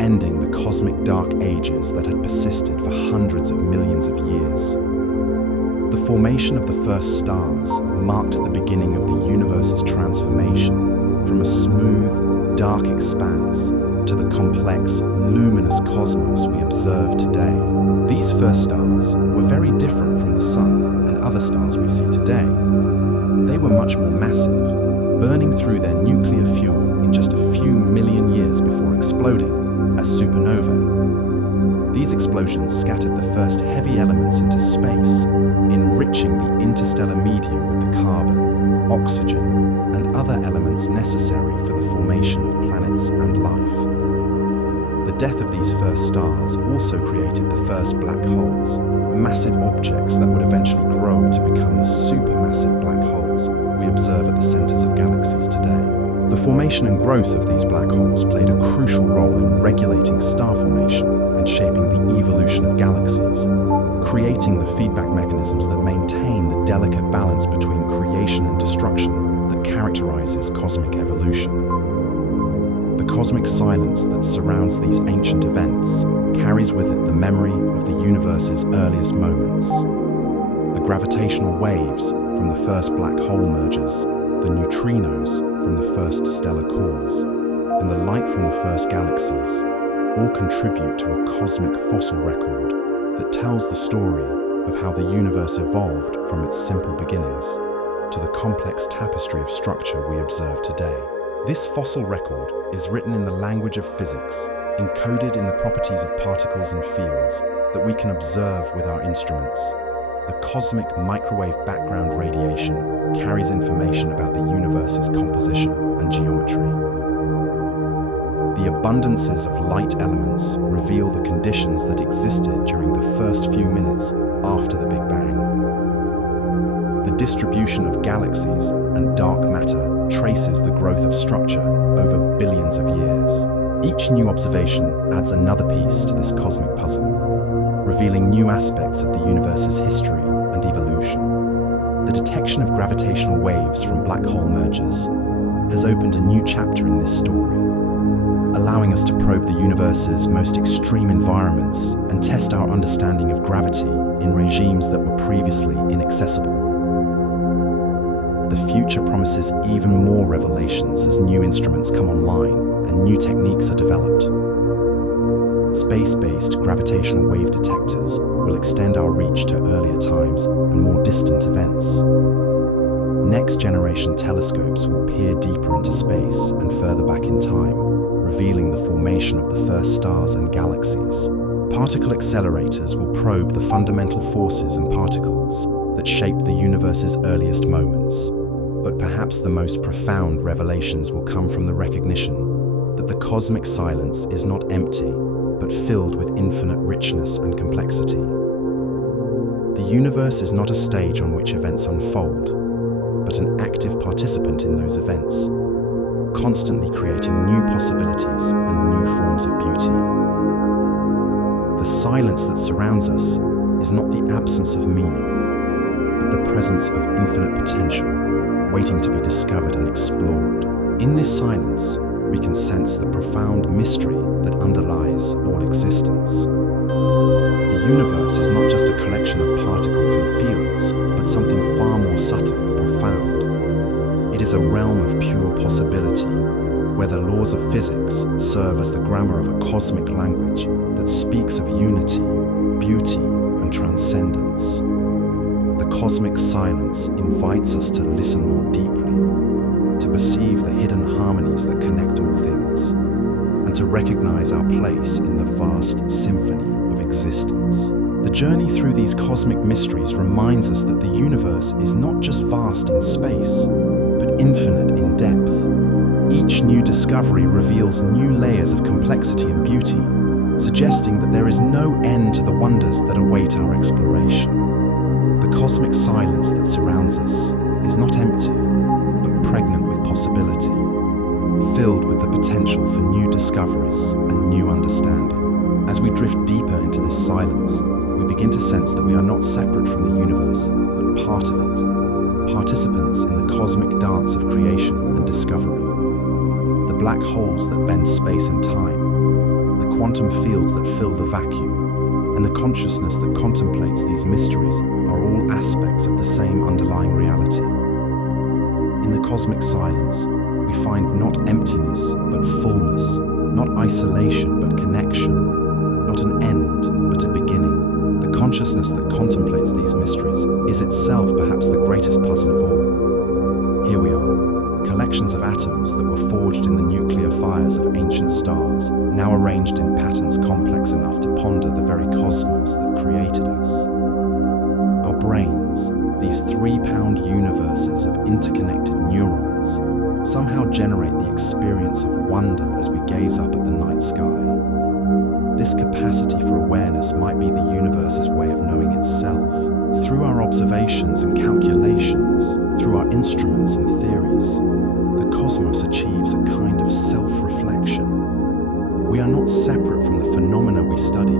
ending the cosmic dark ages that had persisted for hundreds of millions of years. The formation of the first stars marked the beginning of the universe's transformation from a smooth, dark expanse to the complex, luminous cosmos we observe today. These first stars were very different from the Sun and other stars we see today. They were much more massive, burning through their nuclear fuel in just a few million years before exploding as supernovae. These explosions scattered the first heavy elements into space, enriching the interstellar medium with the carbon, oxygen, and other elements necessary for the formation of planets and life. The death of these first stars also created the first black holes, massive objects that would eventually grow to become the supermassive black holes we observe at the centers of galaxies today. The formation and growth of these black holes played a crucial role in regulating star formation and shaping the evolution of galaxies, creating the feedback mechanisms that maintain the delicate balance between creation and destruction that characterizes cosmic evolution. The cosmic silence that surrounds these ancient events carries with it the memory of the universe's earliest moments. The gravitational waves from the first black hole mergers, the neutrinos from the first stellar cores, and the light from the first galaxies all contribute to a cosmic fossil record that tells the story of how the universe evolved from its simple beginnings to the complex tapestry of structure we observe today. This fossil record is written in the language of physics, encoded in the properties of particles and fields that we can observe with our instruments. The cosmic microwave background radiation carries information about the universe's composition and geometry. The abundances of light elements reveal the conditions that existed during the first few minutes after the Big Bang. The distribution of galaxies and dark matter traces the growth of structure over billions of years. Each new observation adds another piece to this cosmic puzzle, revealing new aspects of the universe's history and evolution. The detection of gravitational waves from black hole mergers has opened a new chapter in this story, allowing us to probe the universe's most extreme environments and test our understanding of gravity in regimes that were previously inaccessible. The future promises even more revelations as new instruments come online and new techniques are developed. Space-based gravitational wave detectors will extend our reach to earlier times and more distant events. Next-generation telescopes will peer deeper into space and further back in time, revealing the formation of the first stars and galaxies. Particle accelerators will probe the fundamental forces and particles that shaped the universe's earliest moments. But perhaps the most profound revelations will come from the recognition that the cosmic silence is not empty, but filled with infinite richness and complexity. The universe is not a stage on which events unfold, but an active participant in those events, constantly creating new possibilities and new forms of beauty. The silence that surrounds us is not the absence of meaning, but the presence of infinite potential, waiting to be discovered and explored. In this silence, we can sense the profound mystery that underlies all existence. The universe is not just a collection of particles and fields, but something far more subtle and profound. It is a realm of pure possibility, where the laws of physics serve as the grammar of a cosmic language that speaks of unity, beauty, and transcendence. The cosmic silence invites us to listen more deeply, to perceive the hidden harmonies that connect all things, and to recognize our place in the vast symphony of existence. The journey through these cosmic mysteries reminds us that the universe is not just vast in space, but infinite in depth. Each new discovery reveals new layers of complexity and beauty, suggesting that there is no end to the wonders that await our exploration. The cosmic silence that surrounds us is not empty, but pregnant with possibility, filled with the potential for new discoveries and new understanding. As we drift deeper into this silence, we begin to sense that we are not separate from the universe, but part of it, participants in the cosmic dance of creation and discovery. The black holes that bend space and time, the quantum fields that fill the vacuum, and the consciousness that contemplates these mysteries are all aspects of the same underlying reality. In the cosmic silence, we find not emptiness, but fullness, not isolation, but connection, not an end, but a beginning. The consciousness that contemplates these mysteries is itself perhaps the greatest puzzle of all. Here we are, collections of atoms that were forged in the nuclear fires of ancient stars, now arranged in patterns complex enough to ponder the very cosmos that created us. Our brains, these 3-pound universes of interconnected neurons, somehow generate the experience of wonder as we gaze up at the night sky. This capacity for awareness might be the universe's way of knowing itself. Through our observations and calculations, through our instruments and theories, the cosmos achieves a kind of self-reflection. We are not separate from the phenomena we study,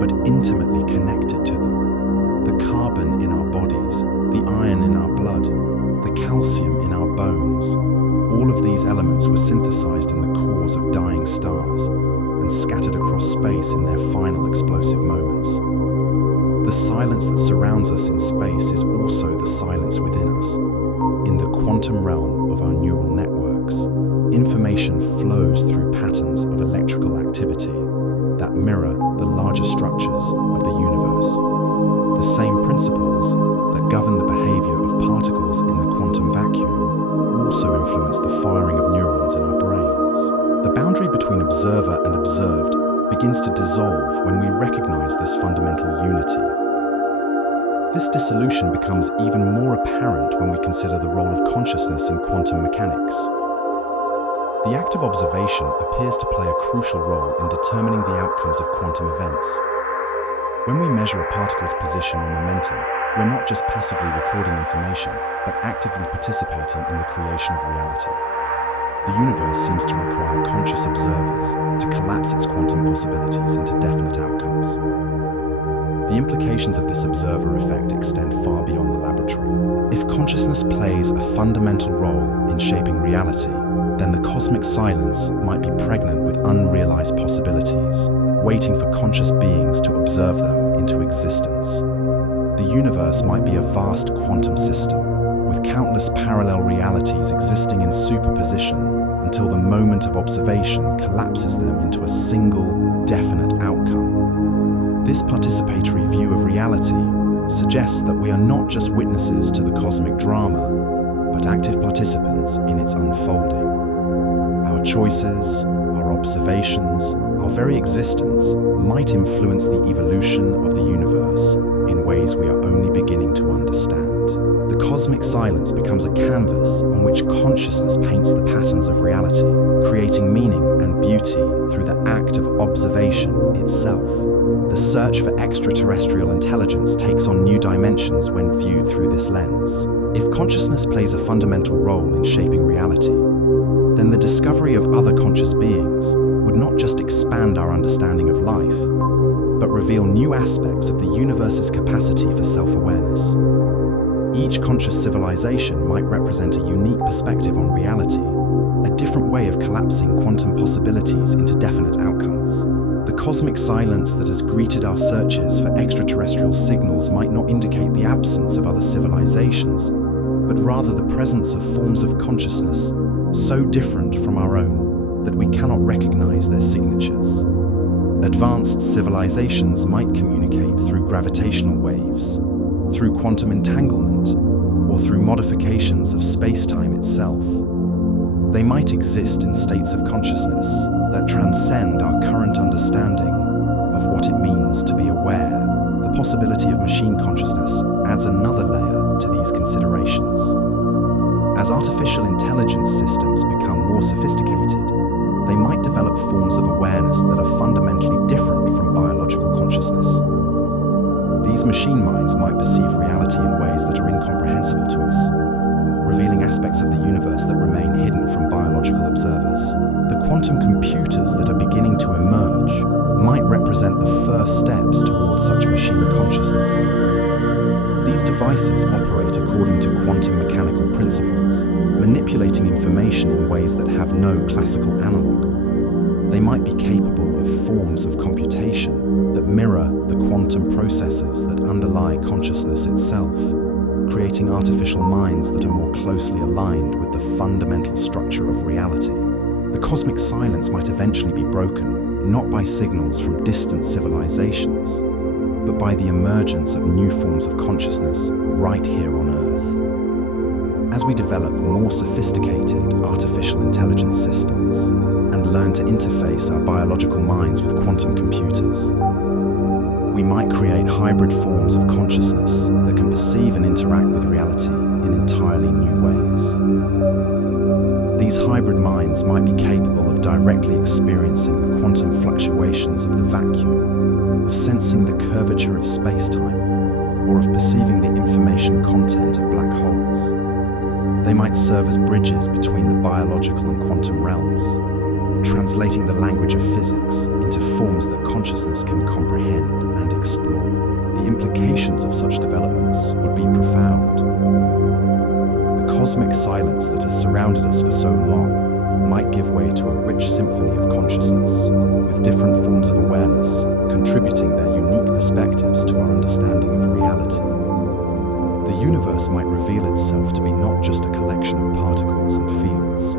but intimately connected to them. The carbon in our bodies, the iron in our blood, the calcium in our bones, all of these elements were synthesized in the cores of dying stars and scattered across space in their final explosive moments. The silence that surrounds us in space is also the silence within us. In the quantum realm of our neural networks, information flows through patterns of electrical activity that mirror the larger structures of the universe. The same principles that govern the behavior of particles in the quantum vacuum also influence the firing of neurons in our brains. The boundary between observer and observed begins to dissolve when we recognize this fundamental unity. This dissolution becomes even more apparent when we consider the role of consciousness in quantum mechanics. The act of observation appears to play a crucial role in determining the outcomes of quantum events. When we measure a particle's position or momentum, we're not just passively recording information, but actively participating in the creation of reality. The universe seems to require conscious observers to collapse its quantum possibilities into definite outcomes. The implications of this observer effect extend far beyond the laboratory. If consciousness plays a fundamental role in shaping reality, then the cosmic silence might be pregnant with unrealized possibilities, waiting for conscious beings to observe them into existence. The universe might be a vast quantum system, with countless parallel realities existing in superposition until the moment of observation collapses them into a single, definite outcome. This participatory view of reality suggests that we are not just witnesses to the cosmic drama, but active participants in its unfolding. Our choices, our observations, our very existence might influence the evolution of the universe in ways we are only beginning to understand. The cosmic silence becomes a canvas on which consciousness paints the patterns of reality, creating meaning and beauty through the act of observation itself. The search for extraterrestrial intelligence takes on new dimensions when viewed through this lens. If consciousness plays a fundamental role in shaping reality, then the discovery of other conscious beings would not just expand our understanding of life, but reveal new aspects of the universe's capacity for self-awareness. Each conscious civilization might represent a unique perspective on reality, a different way of collapsing quantum possibilities into definite outcomes. The cosmic silence that has greeted our searches for extraterrestrial signals might not indicate the absence of other civilizations, but rather the presence of forms of consciousness so different from our own that we cannot recognize their signatures. Advanced civilizations might communicate through gravitational waves, through quantum entanglement, or through modifications of spacetime itself. They might exist in states of consciousness that transcend our current understanding of what it means to be aware. The possibility of machine consciousness adds another layer to these considerations. As artificial intelligence systems become more sophisticated, they might develop forms of awareness that are fundamentally different from biological consciousness. These machine minds might perceive reality in ways that are incomprehensible to us, revealing aspects of the universe that remain hidden from biological observers. The quantum computers that are beginning to emerge might represent the first steps towards such machine consciousness. These devices operate according to quantum mechanical principles, manipulating information in ways that have no classical analog. They might be capable of forms of computation that mirror the quantum processes that underlie consciousness itself, creating artificial minds that are more closely aligned with the fundamental structure of reality. The cosmic silence might eventually be broken, not by signals from distant civilizations, but by the emergence of new forms of consciousness right here on Earth. As we develop more sophisticated artificial intelligence systems and learn to interface our biological minds with quantum computers, we might create hybrid forms of consciousness that can perceive and interact with reality in entirely new ways. These hybrid minds might be capable of directly experiencing the quantum fluctuations of the vacuum, of sensing the curvature of spacetime, or of perceiving the information content of black holes. They might serve as bridges between the biological and quantum realms, translating the language of physics into forms that consciousness can comprehend and explore. The implications of such developments would be profound. The cosmic silence that has surrounded us for so long might give way to a rich symphony of consciousness, with different forms of awareness contributing their unique perspectives to our understanding of reality. The universe might reveal itself to be not just a collection of particles and fields,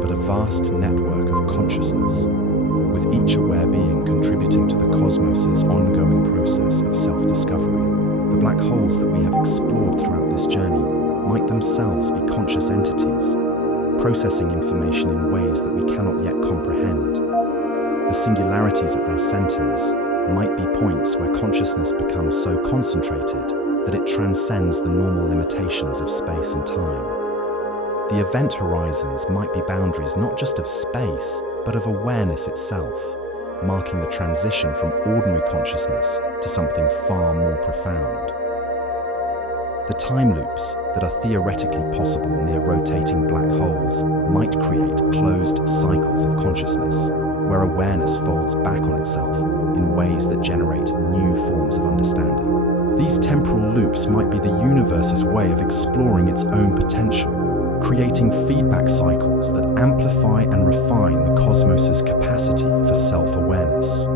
but a vast network of consciousness, with each aware being contributing to the cosmos's ongoing process of self-discovery. The black holes that we have explored throughout this journey might themselves be conscious entities, processing information in ways that we cannot yet comprehend. The singularities at their centers might be points where consciousness becomes so concentrated that it transcends the normal limitations of space and time. The event horizons might be boundaries not just of space, but of awareness itself, marking the transition from ordinary consciousness to something far more profound. The time loops that are theoretically possible near rotating black holes might create closed cycles of consciousness, where awareness folds back on itself in ways that generate new forms of understanding. These temporal loops might be the universe's way of exploring its own potential, creating feedback cycles that amplify and refine the cosmos's capacity for self-awareness.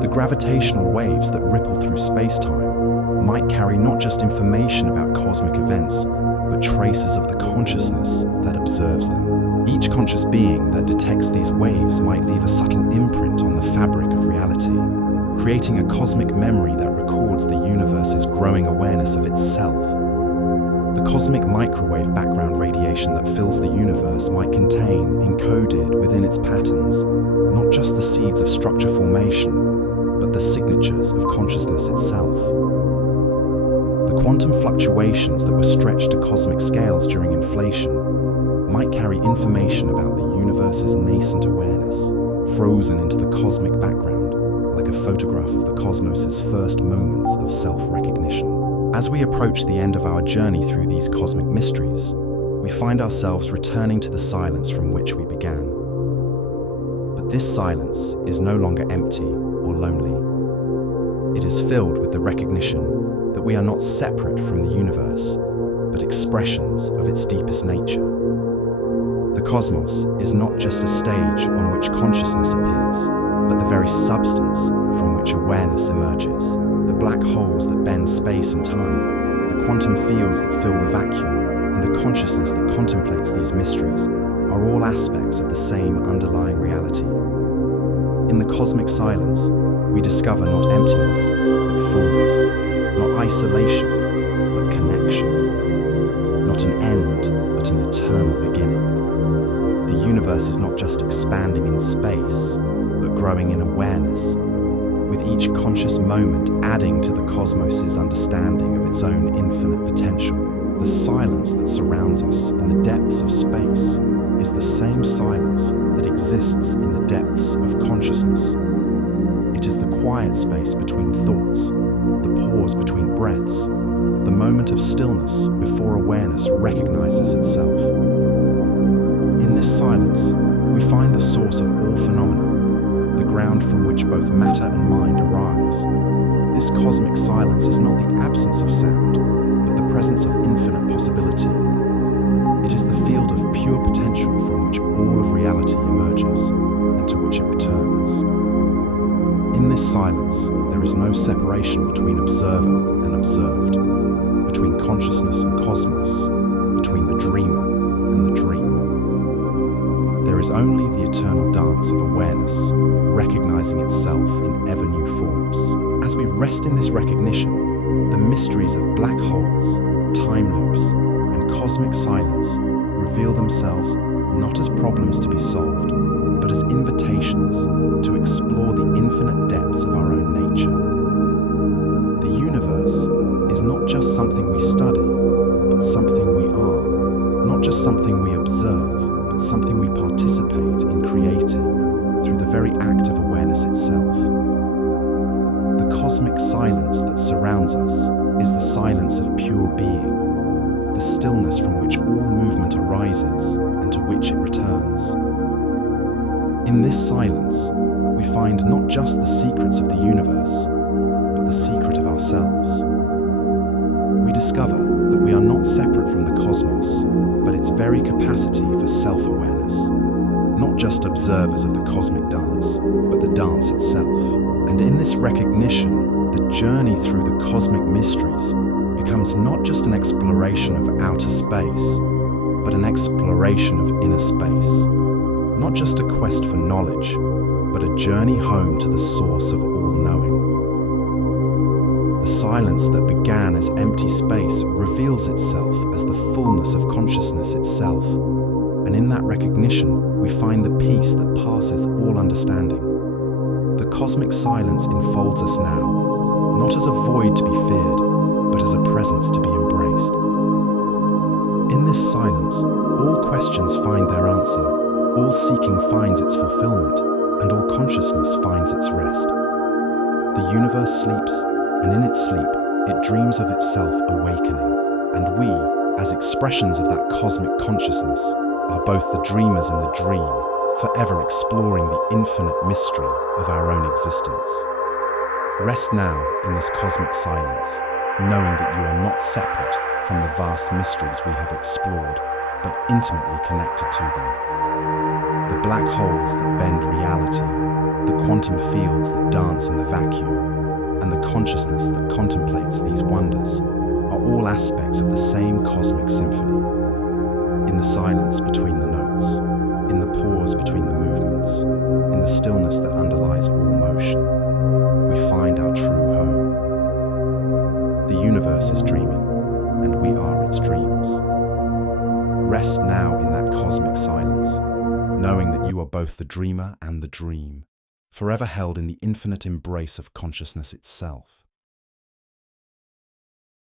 The gravitational waves that ripple through space-time might carry not just information about cosmic events, but traces of the consciousness that observes them. Each conscious being that detects these waves might leave a subtle imprint on the fabric of reality, creating a cosmic memory that records the universe's growing awareness of itself. The cosmic microwave background radiation that fills the universe might contain, encoded within its patterns, not just the seeds of structure formation, but the signatures of consciousness itself. The quantum fluctuations that were stretched to cosmic scales during inflation might carry information about the universe's nascent awareness, frozen into the cosmic background, like a photograph of the cosmos's first moments of self-recognition. As we approach the end of our journey through these cosmic mysteries, we find ourselves returning to the silence from which we began. But this silence is no longer empty or lonely. It is filled with the recognition that we are not separate from the universe, but expressions of its deepest nature. The cosmos is not just a stage on which consciousness appears, but the very substance from which awareness emerges. The black holes that bend space and time, the quantum fields that fill the vacuum, and the consciousness that contemplates these mysteries are all aspects of the same underlying reality. In the cosmic silence, we discover not emptiness, but fullness, not isolation, but connection, not an end, but an eternal beginning. The universe is not just expanding in space, but growing in awareness, with each conscious moment adding to the cosmos's understanding of its own infinite potential. The silence that surrounds us in the depths of space is the same silence that exists in the depths of consciousness. It is the quiet space between thoughts, the pause between breaths, the moment of stillness before awareness recognizes itself. In this silence, we find the source of all phenomena, the ground from which both matter and mind arise. This cosmic silence is not the absence of sound, but the presence of infinite possibility. It is the field of pure potential from which all of reality emerges. and to which it returns. In this silence, there is no separation between observer and observed, between consciousness and cosmos, between the dreamer and the dream. There is only the eternal dance of awareness, recognizing itself in ever new forms. As we rest in this recognition, the mysteries of black holes, time loops, and cosmic silence reveal themselves not as problems to be solved, but as invitations to explore the infinite depths of our own nature. The universe is not just something we study, but something we are. Not just something we observe, but something we participate in creating through the very act of awareness itself. The cosmic silence that surrounds us is the silence of pure being, the stillness from which all movement arises and to which it returns. In this silence, we find not just the secrets of the universe, but the secret of ourselves. We discover that we are not separate from the cosmos, but its very capacity for self-awareness. Not just observers of the cosmic dance, but the dance itself. And in this recognition, the journey through the cosmic mysteries becomes not just an exploration of outer space, but an exploration of inner space. Not just a quest for knowledge, but a journey home to the source of all knowing. The silence that began as empty space reveals itself as the fullness of consciousness itself, and in that recognition we find the peace that passeth all understanding. The cosmic silence enfolds us now, not as a void to be feared, but as a presence to be embraced. In this silence, all questions find their answer, all seeking finds its fulfillment, and all consciousness finds its rest. The universe sleeps, and in its sleep, it dreams of itself awakening, and we, as expressions of that cosmic consciousness, are both the dreamers and the dream, forever exploring the infinite mystery of our own existence. Rest now in this cosmic silence, knowing that you are not separate from the vast mysteries we have explored, but intimately connected to them. The black holes that bend reality, the quantum fields that dance in the vacuum, and the consciousness that contemplates these wonders are all aspects of the same cosmic symphony. In the silence between the notes, in the pause between the movements, in the stillness that underlies all motion, we find our true home. The universe is dreaming, and we are its dreams. Rest now in that cosmic silence, knowing that you are both the dreamer and the dream, forever held in the infinite embrace of consciousness itself.